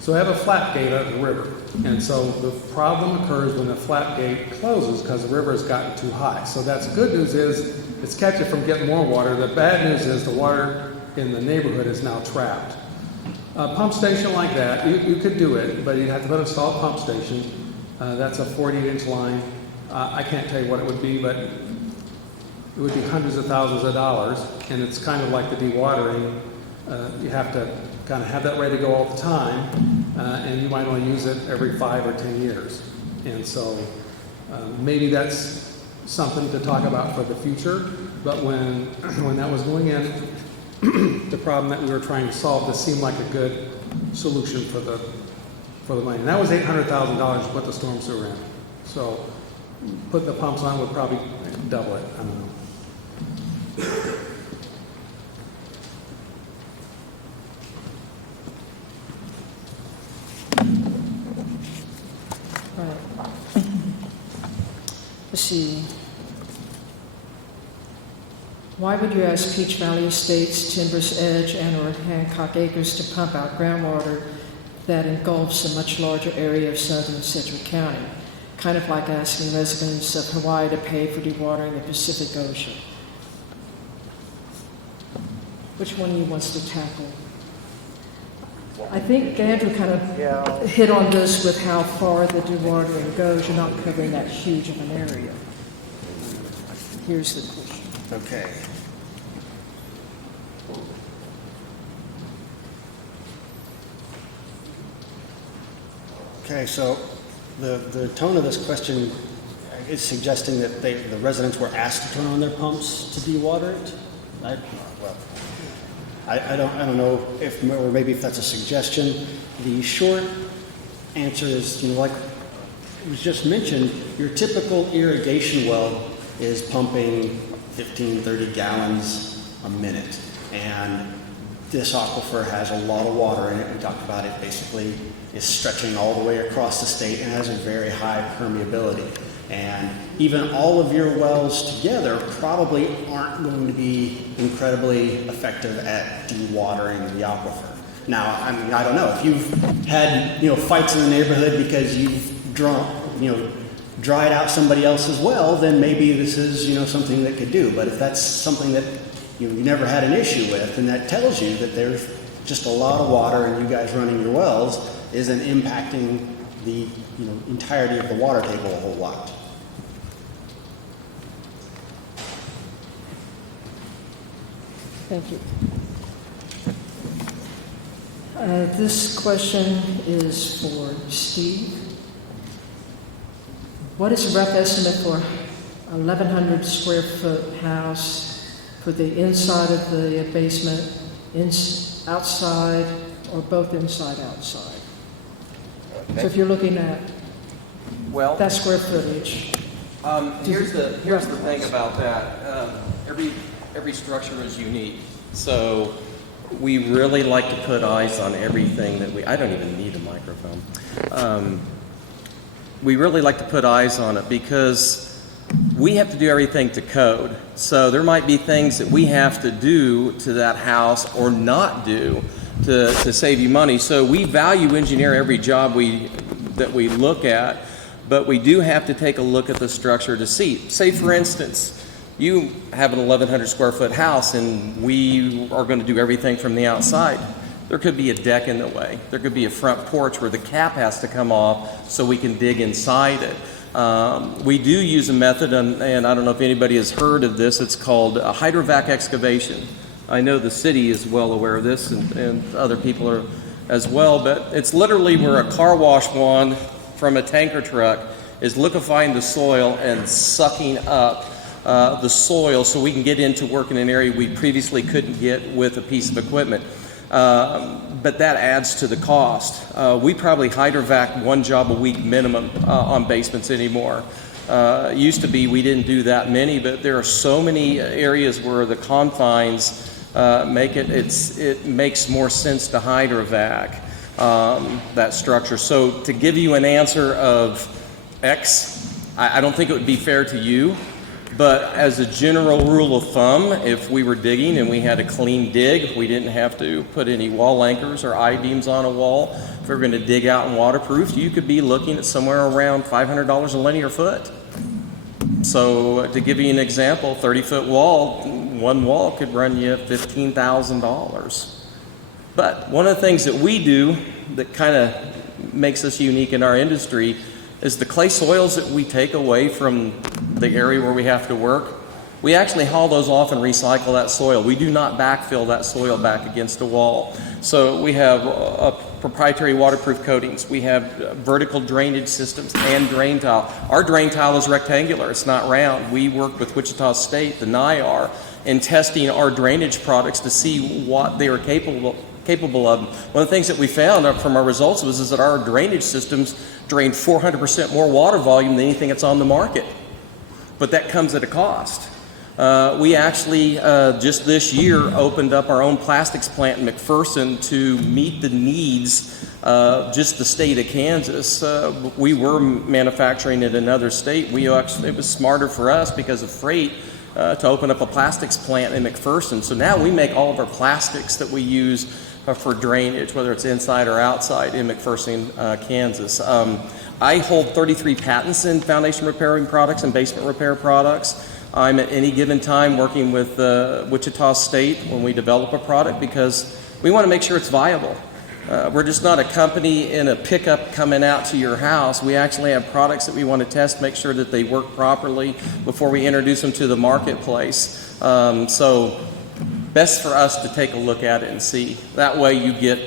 So we have a flap gate out of the river. And so the problem occurs when the flap gate closes because the river has gotten too high. So that's good news is it's catching from getting more water. The bad news is the water in the neighborhood is now trapped. A pump station like that, you could do it, but you'd have to install a pump station. That's a 40-inch line. I can't tell you what it would be, but it would be hundreds of thousands of dollars. And it's kind of like the dewatering. You have to kind of have that ready to go all the time, and you might only use it every 5 or 10 years. And so maybe that's something to talk about for the future, but when that was going in, the problem that we were trying to solve, this seemed like a good solution for the money. And that was $800,000 to put the storm sewer in. So put the pumps on would probably double it. I don't know. Right. Let's see. Why would you ask Peach Valley Estates, Timbers Edge, and or Hancock Acres to pump out groundwater that engulfs a much larger area of southern Sedgwick County, kind of like asking residents of Hawaii to pay for dewatering the Pacific Ocean. Which one of you wants to tackle? I think Andrew kind of hit on this with how far the dewatering goes. You're not covering that huge of an area. Here's the question. Okay. Okay, so the tone of this question is suggesting that the residents were asked to turn on their pumps to dewater it. I don't know if, or maybe if that's a suggestion. The short answer is, like it was just mentioned, your typical irrigation well is pumping 15, 30 gallons a minute. And this aquifer has a lot of water in it. We talked about it basically is stretching all the way across the state and has a very high permeability. And even all of your wells together probably aren't going to be incredibly effective at dewatering the aquifer. Now, I mean, I don't know. If you've had, fights in the neighborhood because you've dried out somebody else's well, then maybe this is, something that could do. But if that's something that you never had an issue with, then that tells you that there's just a lot of water and you guys running your wells isn't impacting the entirety of the water table a whole lot. Thank you. This question is for Steve. What is a rough estimate for 1,100 square foot house for the inside of the basement, outside, or both inside, outside? So if you're looking at that square footage. Here's the thing about that. Every structure is unique. So we really like to put eyes on everything that I don't even need a microphone. We really like to put eyes on it because we have to do everything to code. So there might be things that we have to do to that house or not do to save you money. So we value engineer every job that we look at, but we do have to take a look at the structure to see. Say, for instance, you have an 1,100 square foot house and we are going to do everything from the outside. There could be a deck in the way. There could be a front porch where the cap has to come off so we can dig inside it. We do use a method, and I don't know if anybody has heard of this, it's called Vac Excavation. I know the city is well aware of this and other people are as well, but it's literally where a car wash wand from a tanker truck is liquefying the soil and sucking up the soil so we can get into work in an area we previously couldn't get with a piece of equipment. But that adds to the cost. We probably hydrovac one job a week minimum on basements anymore. Used to be we didn't do that many, but there are so many areas where the confines it makes more sense to hydrovac that structure. So to give you an answer of X, I don't think it would be fair to you. But as a general rule of thumb, if we were digging and we had a clean dig, we didn't have to put any wall anchors or I-beams on a wall. If we were going to dig out and waterproof, you could be looking at somewhere around $500 a linear foot. So to give you an example, 30-foot wall, one wall could run you $15,000. But one of the things that we do that kind of makes us unique in our industry is the clay soils that we take away from the area where we have to work. We actually haul those off and recycle that soil. We do not backfill that soil back against a wall. So we have proprietary waterproof coatings. We have vertical drainage systems and drain tile. Our drain tile is rectangular, it's not round. We work with Wichita State, the NIAR, in testing our drainage products to see what they are capable of. One of the things that we found from our results was that our drainage systems drain 400% more water volume than anything that's on the market. But that comes at a cost. We actually, just this year, opened up our own plastics plant in McPherson to meet the needs of just the state of Kansas. We were manufacturing in another state. It was smarter for us because of freight to open up a plastics plant in McPherson. So now we make all of our plastics that we use for drainage, whether it's inside or outside in McPherson, Kansas. I hold 33 patents in foundation repairing products and basement repair products. I'm at any given time working with Wichita State when we develop a product because we want to make sure it's viable. We're just not a company in a pickup coming out to your house. We actually have products that we want to test, make sure that they work properly before we introduce them to the marketplace. So best for us to take a look at it and see. That way you get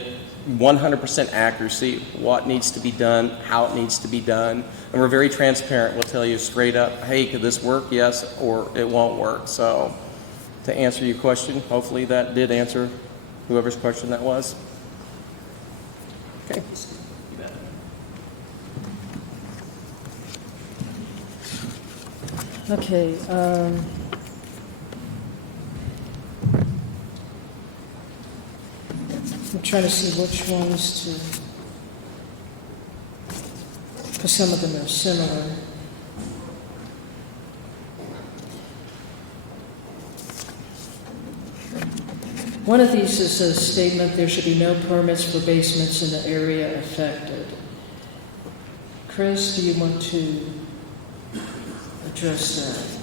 100% accuracy, what needs to be done, how it needs to be done. And we're very transparent. We'll tell you straight up, hey, could this work? Yes, or it won't work. So to answer your question, hopefully that did answer whoever's question that was. Okay. Okay. I'm trying to see which ones to, because some of them are similar. One of these is a statement, there should be no permits for basements in the area affected. Chris, do you want to address that?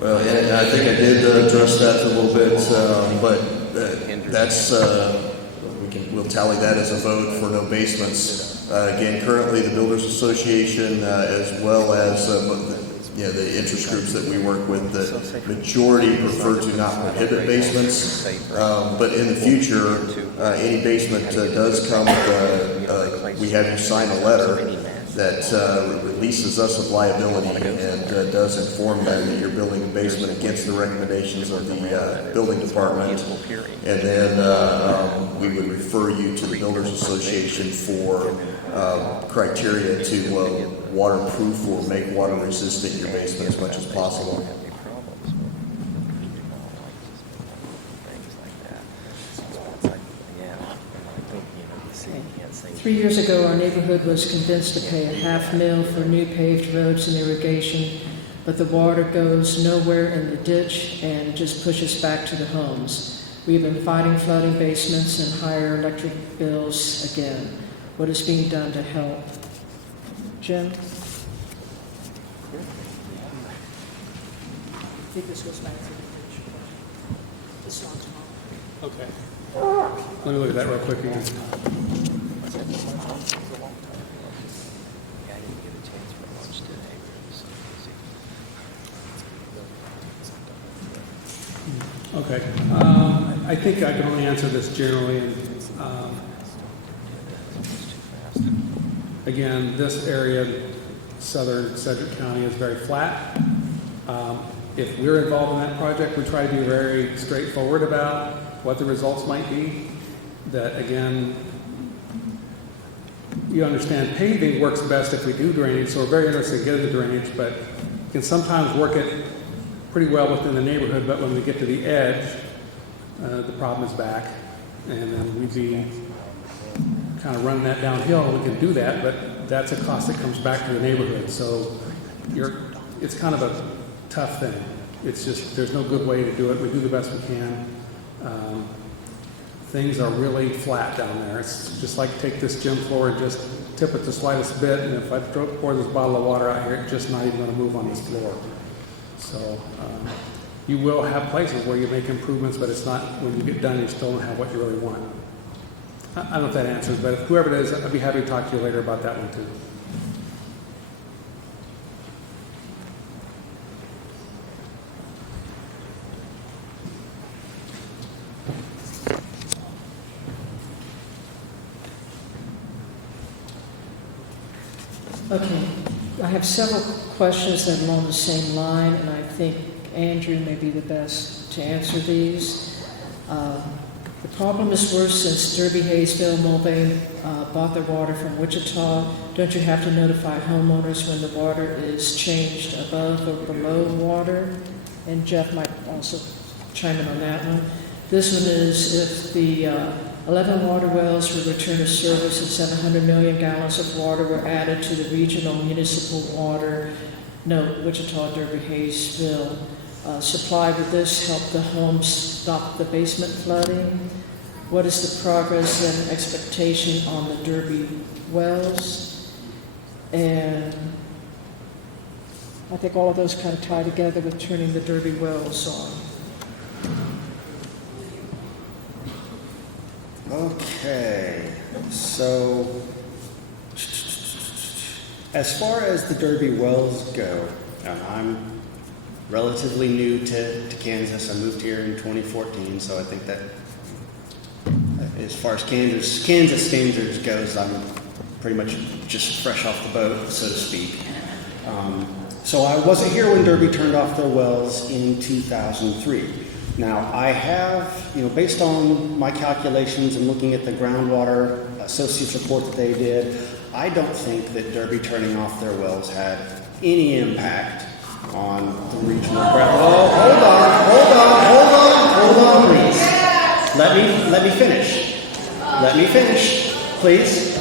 Well, yeah, I think I did address that a little bit, but we'll tally that as a vote for no basements. Again, currently the Builders Association, as well as the interest groups that we work with, the majority prefer to not prohibit basements. But in the future, any basement does come with, we have you sign a letter that releases us of liability and does inform them that you're building a basement against the recommendations of the building department. And then we would refer you to the Builders Association for criteria to waterproof or make water resistant your basement as much as possible. 3 years ago, our neighborhood was convinced to pay $500,000 for new paved roads and irrigation, but the water goes nowhere in the ditch and just pushes back to the homes. We've been fighting flooding basements and higher electric bills again. What is being done to help? Jim? I think this goes back to the ditch. This one's on. Okay. Let me look at that real quick again. Okay. I think I can only answer this generally. And, again, this area, southern Sedgwick County, is very flat. If we're involved in that project, we try to be very straightforward about what the results might be. That, again, you understand paving works best if we do drainage, so we're very interested in getting the drainage, but you can sometimes work it pretty well within the neighborhood, but when we get to the edge, the problem is back, and then we'd be kind of running that downhill. We can do that, but that's a cost that comes back to the neighborhood. So it's kind of a tough thing. It's just, there's no good way to do it. We do the best we can. Things are really flat down there. It's just like take this gym floor and just tip it the slightest bit, and if I pour this bottle of water out here, it's just not even going to move on this floor. So you will have places where you make improvements, but it's not, when you get done, you still don't have what you really want. I don't know if that answers, but if whoever it is, I'd be happy to talk to you later about that one too. Okay, I have several questions that are along the same line, and I think Andrew may be the best to answer these. The problem is worse since Derby, Hayesville, Mulvane bought their water from Wichita. Don't you have to notify homeowners when the water is changed above or below water? And Jeff might also chime in on that one. This one is if the 11 water wells were returned to service and 700 million gallons of water were added to the regional municipal water, Wichita, Derby, Hayesville, supply. Would this help the homes stop the basement flooding? What is the progress and expectation on the Derby wells? And I think all of those kind of tie together with turning the Derby wells on. Okay, so as far as the Derby wells go, I'm relatively new to Kansas. I moved here in 2014, so I think that as far as Kansas standards goes, I'm pretty much just fresh off the boat, so to speak. So I wasn't here when Derby turned off their wells in 2003. Now, I have, based on my calculations and looking at the groundwater associates report that they did, I don't think that Derby turning off their wells had any impact on the regional groundwater. Oh, hold on, please. Let me finish. Let me finish, please.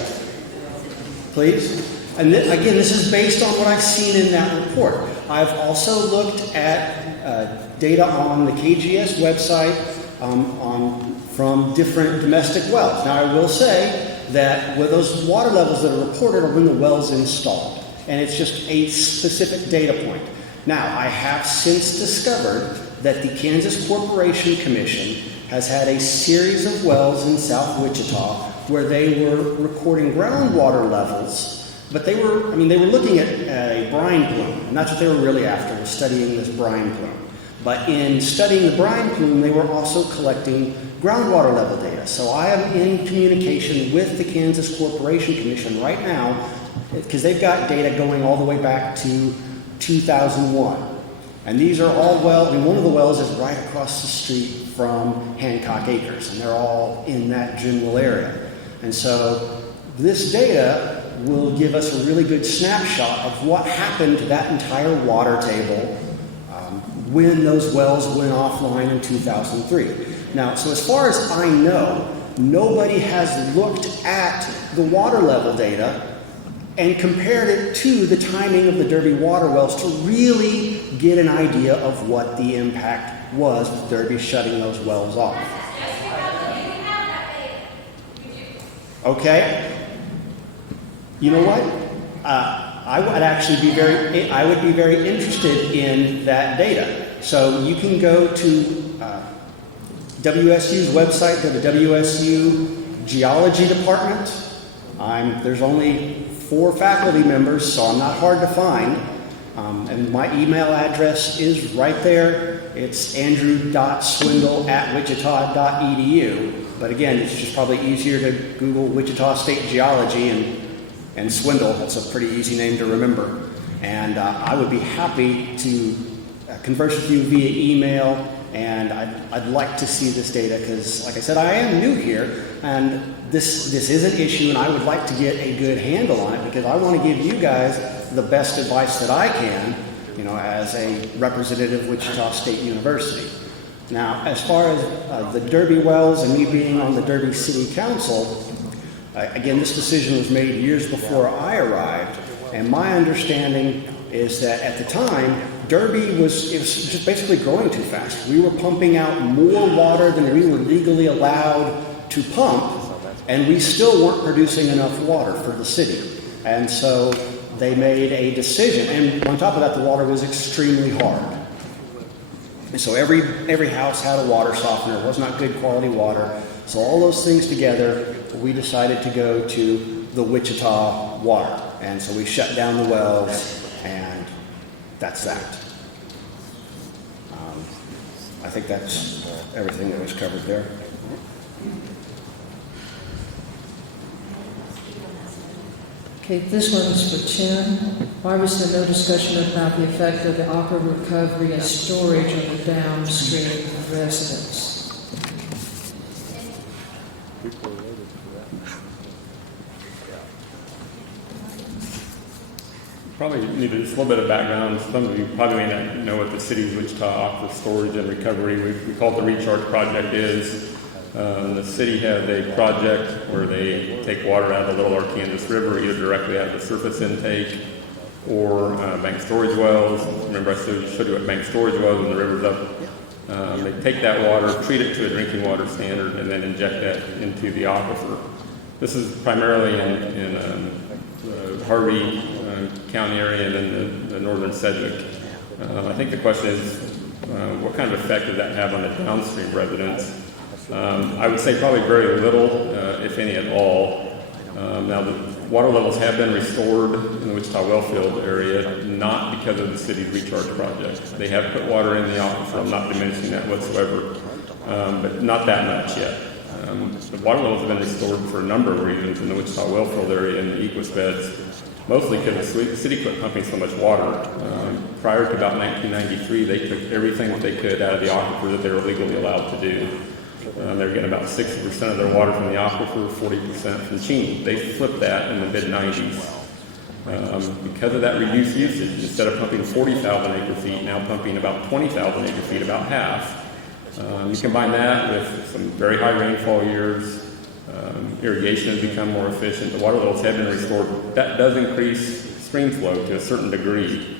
And again, this is based on what I've seen in that report. I've also looked at data on the KGS website from different domestic wells. Now, I will say that with those water levels that are reported are when the well's installed, and it's just a specific data point. Now, I have since discovered that the Kansas Corporation Commission has had a series of wells in South Wichita where they were recording groundwater levels. But they were looking at a brine plume, and that's what they were really after, was studying this brine plume. But in studying the brine plume, they were also collecting groundwater level data. So I am in communication with the Kansas Corporation Commission right now, because they've got data going all the way back to 2001. And these are all one of the wells is right across the street from Hancock Acres, and they're all in that general area. And so this data will give us a really good snapshot of what happened to that entire water table when those wells went offline in 2003. Now, so as far as I know, nobody has looked at the water level data and compared it to the timing of the Derby water wells to really get an idea of what the impact was with Derby shutting those wells off. Okay? You know what? I would be very interested in that data. So you can go to WSU's website, go to WSU Geology Department. There's only 4 faculty members, so I'm not hard to find. And my email address is right there. It's andrew.swindle@wichita.edu. But again, it's just probably easier to Google Wichita State Geology and Swindle. That's a pretty easy name to remember. And I would be happy to converse with you via email, and I'd like to see this data because, like I said, I am new here, and this is an issue, and I would like to get a good handle on it because I want to give you guys the best advice that I can, as a representative of Wichita State University. Now, as far as the Derby wells and me being on the Derby City Council, again, this decision was made years before I arrived, and my understanding is that at the time, Derby was just basically growing too fast. We were pumping out more water than we were legally allowed to pump, and we still weren't producing enough water for the city. And so they made a decision, and on top of that, the water was extremely hard. And so every house had a water softener. It was not good quality water. So all those things together, we decided to go to the Wichita water. And so we shut down the wells, and that's that. I think that's everything that was covered there. Okay, this one is for Tim. Why was there no discussion about the effect of the aqua recovery and storage on the downstream residents? Probably need just a little bit of background. Some of you probably may not know what the city's Wichita Aquifer Storage and Recovery, we call it the Recharge Project, is. The city has a project where they take water out of the Little Arkansas River, either directly out of the surface intake or bank storage wells. Remember I showed you what bank storage wells when the river's up. They take that water, treat it to a drinking water standard, and then inject that into the aquifer. This is primarily in Harvey County area and then the northern Sedgwick. I think the question is, what kind of effect does that have on the downstream residents? I would say probably very little, if any at all. Now, the water levels have been restored in the Wichita Wellfield area, not because of the city's recharge project. They have put water in the aquifer, I'm not diminishing that whatsoever, but not that much yet. The water levels have been restored for a number of reasons in the Wichita Wellfield area and the Equus beds, mostly because the city quit pumping so much water. Prior to about 1993, they took everything that they could out of the aquifer that they were legally allowed to do. They were getting about 60% of their water from the aquifer, 40% from Cheney. They flipped that in the mid-90s. Because of that reduced usage, instead of pumping 40,000 acre-feet, now pumping about 20,000 acre-feet, about half. You combine that with some very high rainfall years, irrigation has become more efficient, the water levels have been restored. That does increase stream flow to a certain degree,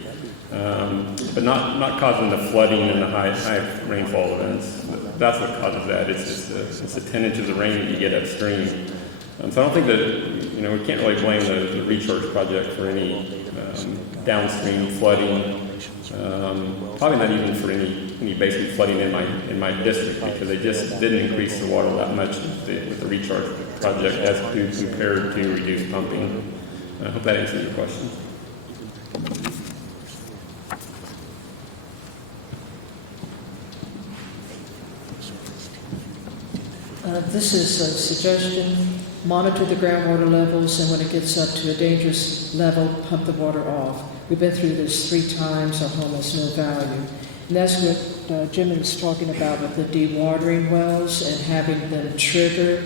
but not causing the flooding and the high rainfall events. That's what causes that. It's just the 10 inches of rain that you get upstream. So I don't think that, we can't really blame the recharge project for any downstream flooding. Probably not even for any basement flooding in my district, because they just didn't increase the water that much with the recharge project as compared to reduced pumping. I hope that answers your question. This is a suggestion. Monitor the groundwater levels, and when it gets up to a dangerous level, pump the water off. We've been through this 3 times. Our home has no value. And that's what Jim is talking about with the dewatering wells and having them trigger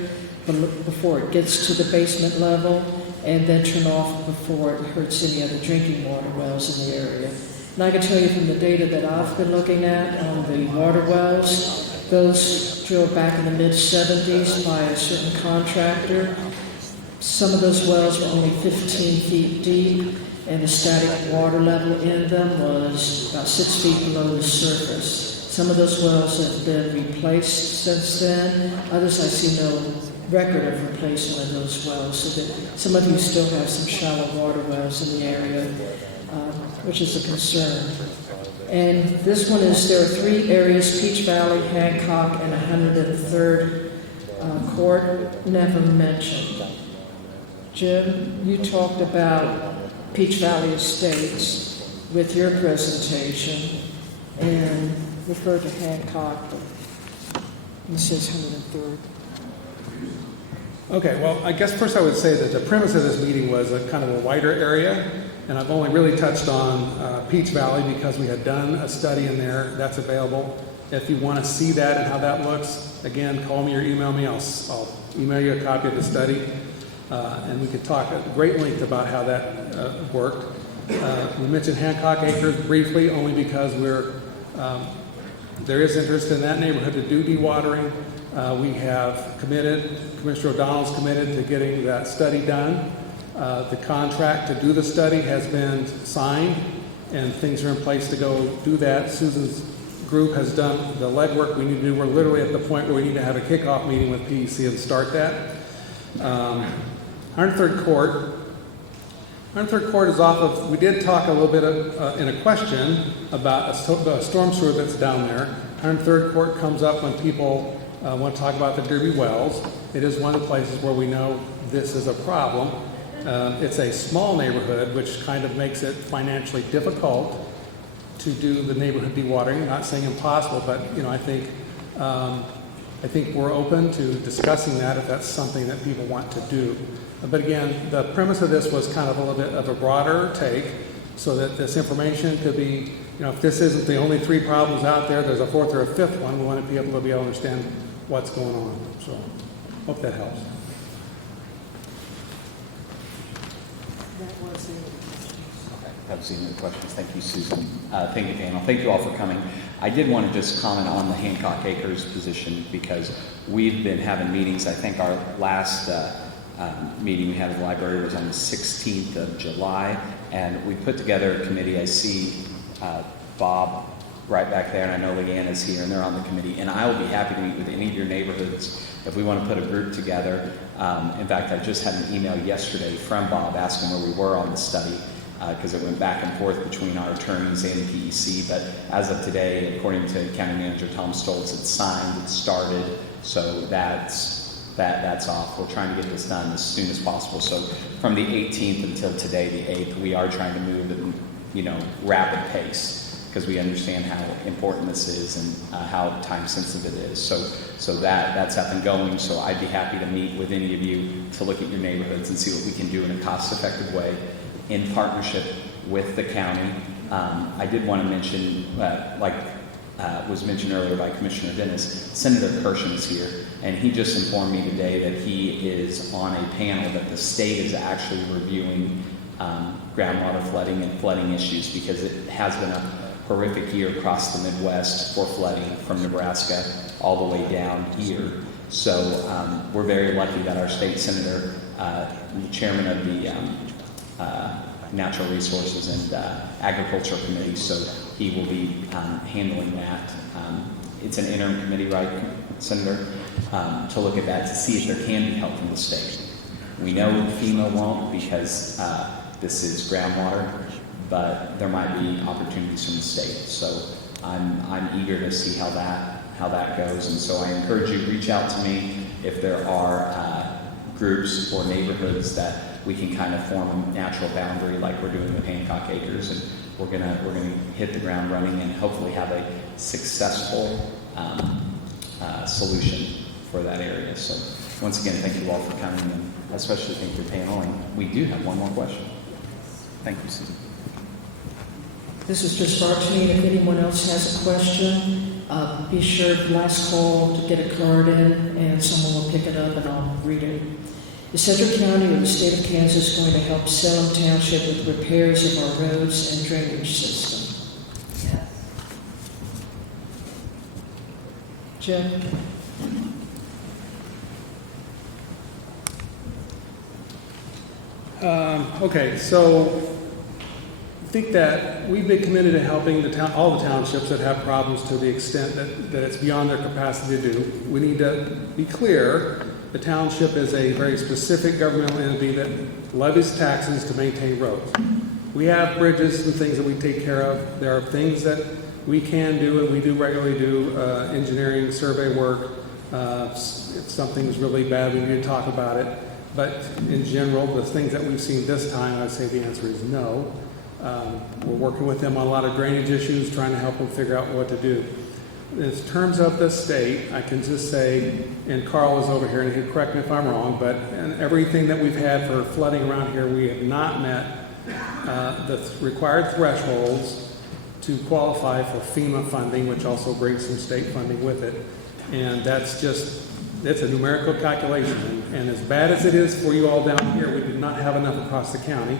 before it gets to the basement level, and then turn off before it hurts any other drinking water wells in the area. And I can tell you from the data that I've been looking at on the water wells, those drilled back in the mid-70s by a certain contractor, some of those wells were only 15 feet deep, and the static water level in them was about 6 feet below the surface. Some of those wells have been replaced since then. Others, I see no record of replacement of those wells, so that some of you still have some shallow water wells in the area, which is a concern. And this one is, there are 3 areas, Peach Valley, Hancock, and 103rd Court, never mentioned. Jim, you talked about Peach Valley Estates with your presentation and referred to Hancock, but it says 103rd. Okay, well, I guess first I would say that the premise of this meeting was a kind of a wider area, and I've only really touched on Peach Valley because we had done a study in there that's available. If you want to see that and how that looks, again, call me or email me. I'll email you a copy of the study, and we could talk at great length about how that worked. We mentioned Hancock Acres briefly, only because there is interest in that neighborhood to do dewatering. We have committed, Commissioner O'Donnell's committed to getting that study done. The contract to do the study has been signed, and things are in place to go do that. Susan's group has done the legwork we need to do. We're literally at the point where we need to have a kickoff meeting with PEC and start that. 103rd Court. 103rd Court is off of, we did talk a little bit in a question about a storm sewer that's down there. 103rd Court comes up when people want to talk about the Derby wells. It is one of the places where we know this is a problem. It's a small neighborhood, which kind of makes it financially difficult to do the neighborhood dewatering. I'm not saying impossible, but I think we're open to discussing that if that's something that people want to do. But again, the premise of this was kind of a little bit of a broader take, so that this information could be, if this isn't the only 3 problems out there, there's a 4th or a 5th one. We want to be able to understand what's going on. So, hope that helps. That was the end of the questions. Thank you, Susan. Thank you, Daniel. Thank you all for coming. I did want to just comment on the Hancock Acres position because we've been having meetings. I think our last meeting we had at the library was on the 16th of July, and we put together a committee. I see Bob right back there, and I know Leanna's here, and they're on the committee, and I will be happy to meet with any of your neighborhoods if we want to put a group together. In fact, I just had an email yesterday from Bob asking where we were on the study, because it went back and forth between our attorneys and the PEC, but as of today, according to County Manager Tom Stoltz, it's signed, it's started, so that's off. We're trying to get this done as soon as possible. So from the 18th until today, the 8th, we are trying to move at, rapid pace, because we understand how important this is and how time sensitive it is. So that's up and going. So I'd be happy to meet with any of you to look at your neighborhoods and see what we can do in a cost-effective way in partnership with the county. I did want to mention, was mentioned earlier by Commissioner Dennis, Senator Kirshen is here, and he just informed me today that he is on a panel that the state is actually reviewing groundwater flooding and flooding issues, because it has been a horrific year across the Midwest for flooding from Nebraska all the way down here. So we're very lucky that our state senator, the chairman of the Natural Resources and Agriculture Committee, so he will be handling that. It's an interim committee, right, Senator, to look at that to see if there can be help from the state. We know FEMA won't, because this is groundwater, but there might be opportunities from the state. So I'm eager to see how that goes, and so I encourage you to reach out to me if there are groups or neighborhoods that we can kind of form a natural boundary like we're doing with Hancock Acres, and we're gonna hit the ground running and hopefully have a successful solution for that area. So once again, thank you all for coming, and especially thank your panel. And we do have one more question. Thank you, Susan. This is just brought to me. If anyone else has a question, be sure last call to get a card in, and someone will pick it up and I'll read it. Is Sedgwick County or the state of Kansas going to help Salem Township with repairs of our roads and drainage system? Yes. Jim? Okay, so I think that we've been committed to helping all the townships that have problems to the extent that it's beyond their capacity to do. We need to be clear. The township is a very specific governmental entity that levies taxes to maintain roads. We have bridges and things that we take care of. There are things that we can do, and we do regularly do engineering, survey work. If something's really bad, we need to talk about it. But in general, the things that we've seen this time, I'd say the answer is no. We're working with them on a lot of drainage issues, trying to help them figure out what to do. In terms of the state, I can just say, and Carl is over here, and he'll correct me if I'm wrong, but in everything that we've had for flooding around here, we have not met the required thresholds to qualify for FEMA funding, which also brings some state funding with it. And that's it's a numerical calculation. And as bad as it is for you all down here, we did not have enough across the county.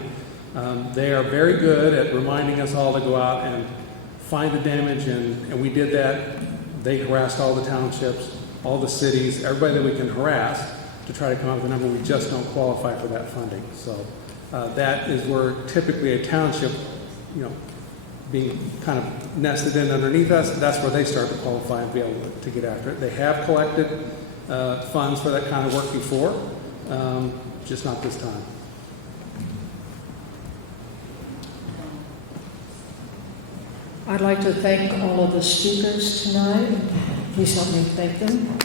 They are very good at reminding us all to go out and find the damage, and we did that. They harassed all the townships, all the cities, everybody that we can harass to try to come up with a number. We just don't qualify for that funding. So that is where typically a township, being kind of nested in underneath us, that's where they start to qualify and be able to get after it. They have collected funds for that kind of work before, just not this time. I'd like to thank all of the speakers tonight. Please help me thank them.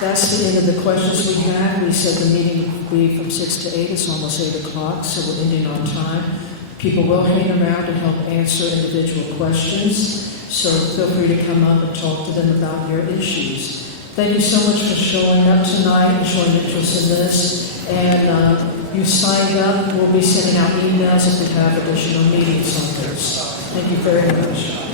That's the end of the questions we had. We said the meeting would be from 6 to 8. It's almost 8 o'clock, so we're ending on time. People will hang around and help answer individual questions, so feel free to come up and talk to them about your issues. Thank you so much for showing up tonight and showing interest in this. And you signed up. We'll be sending out emails if we have additional meetings on this. Thank you very much.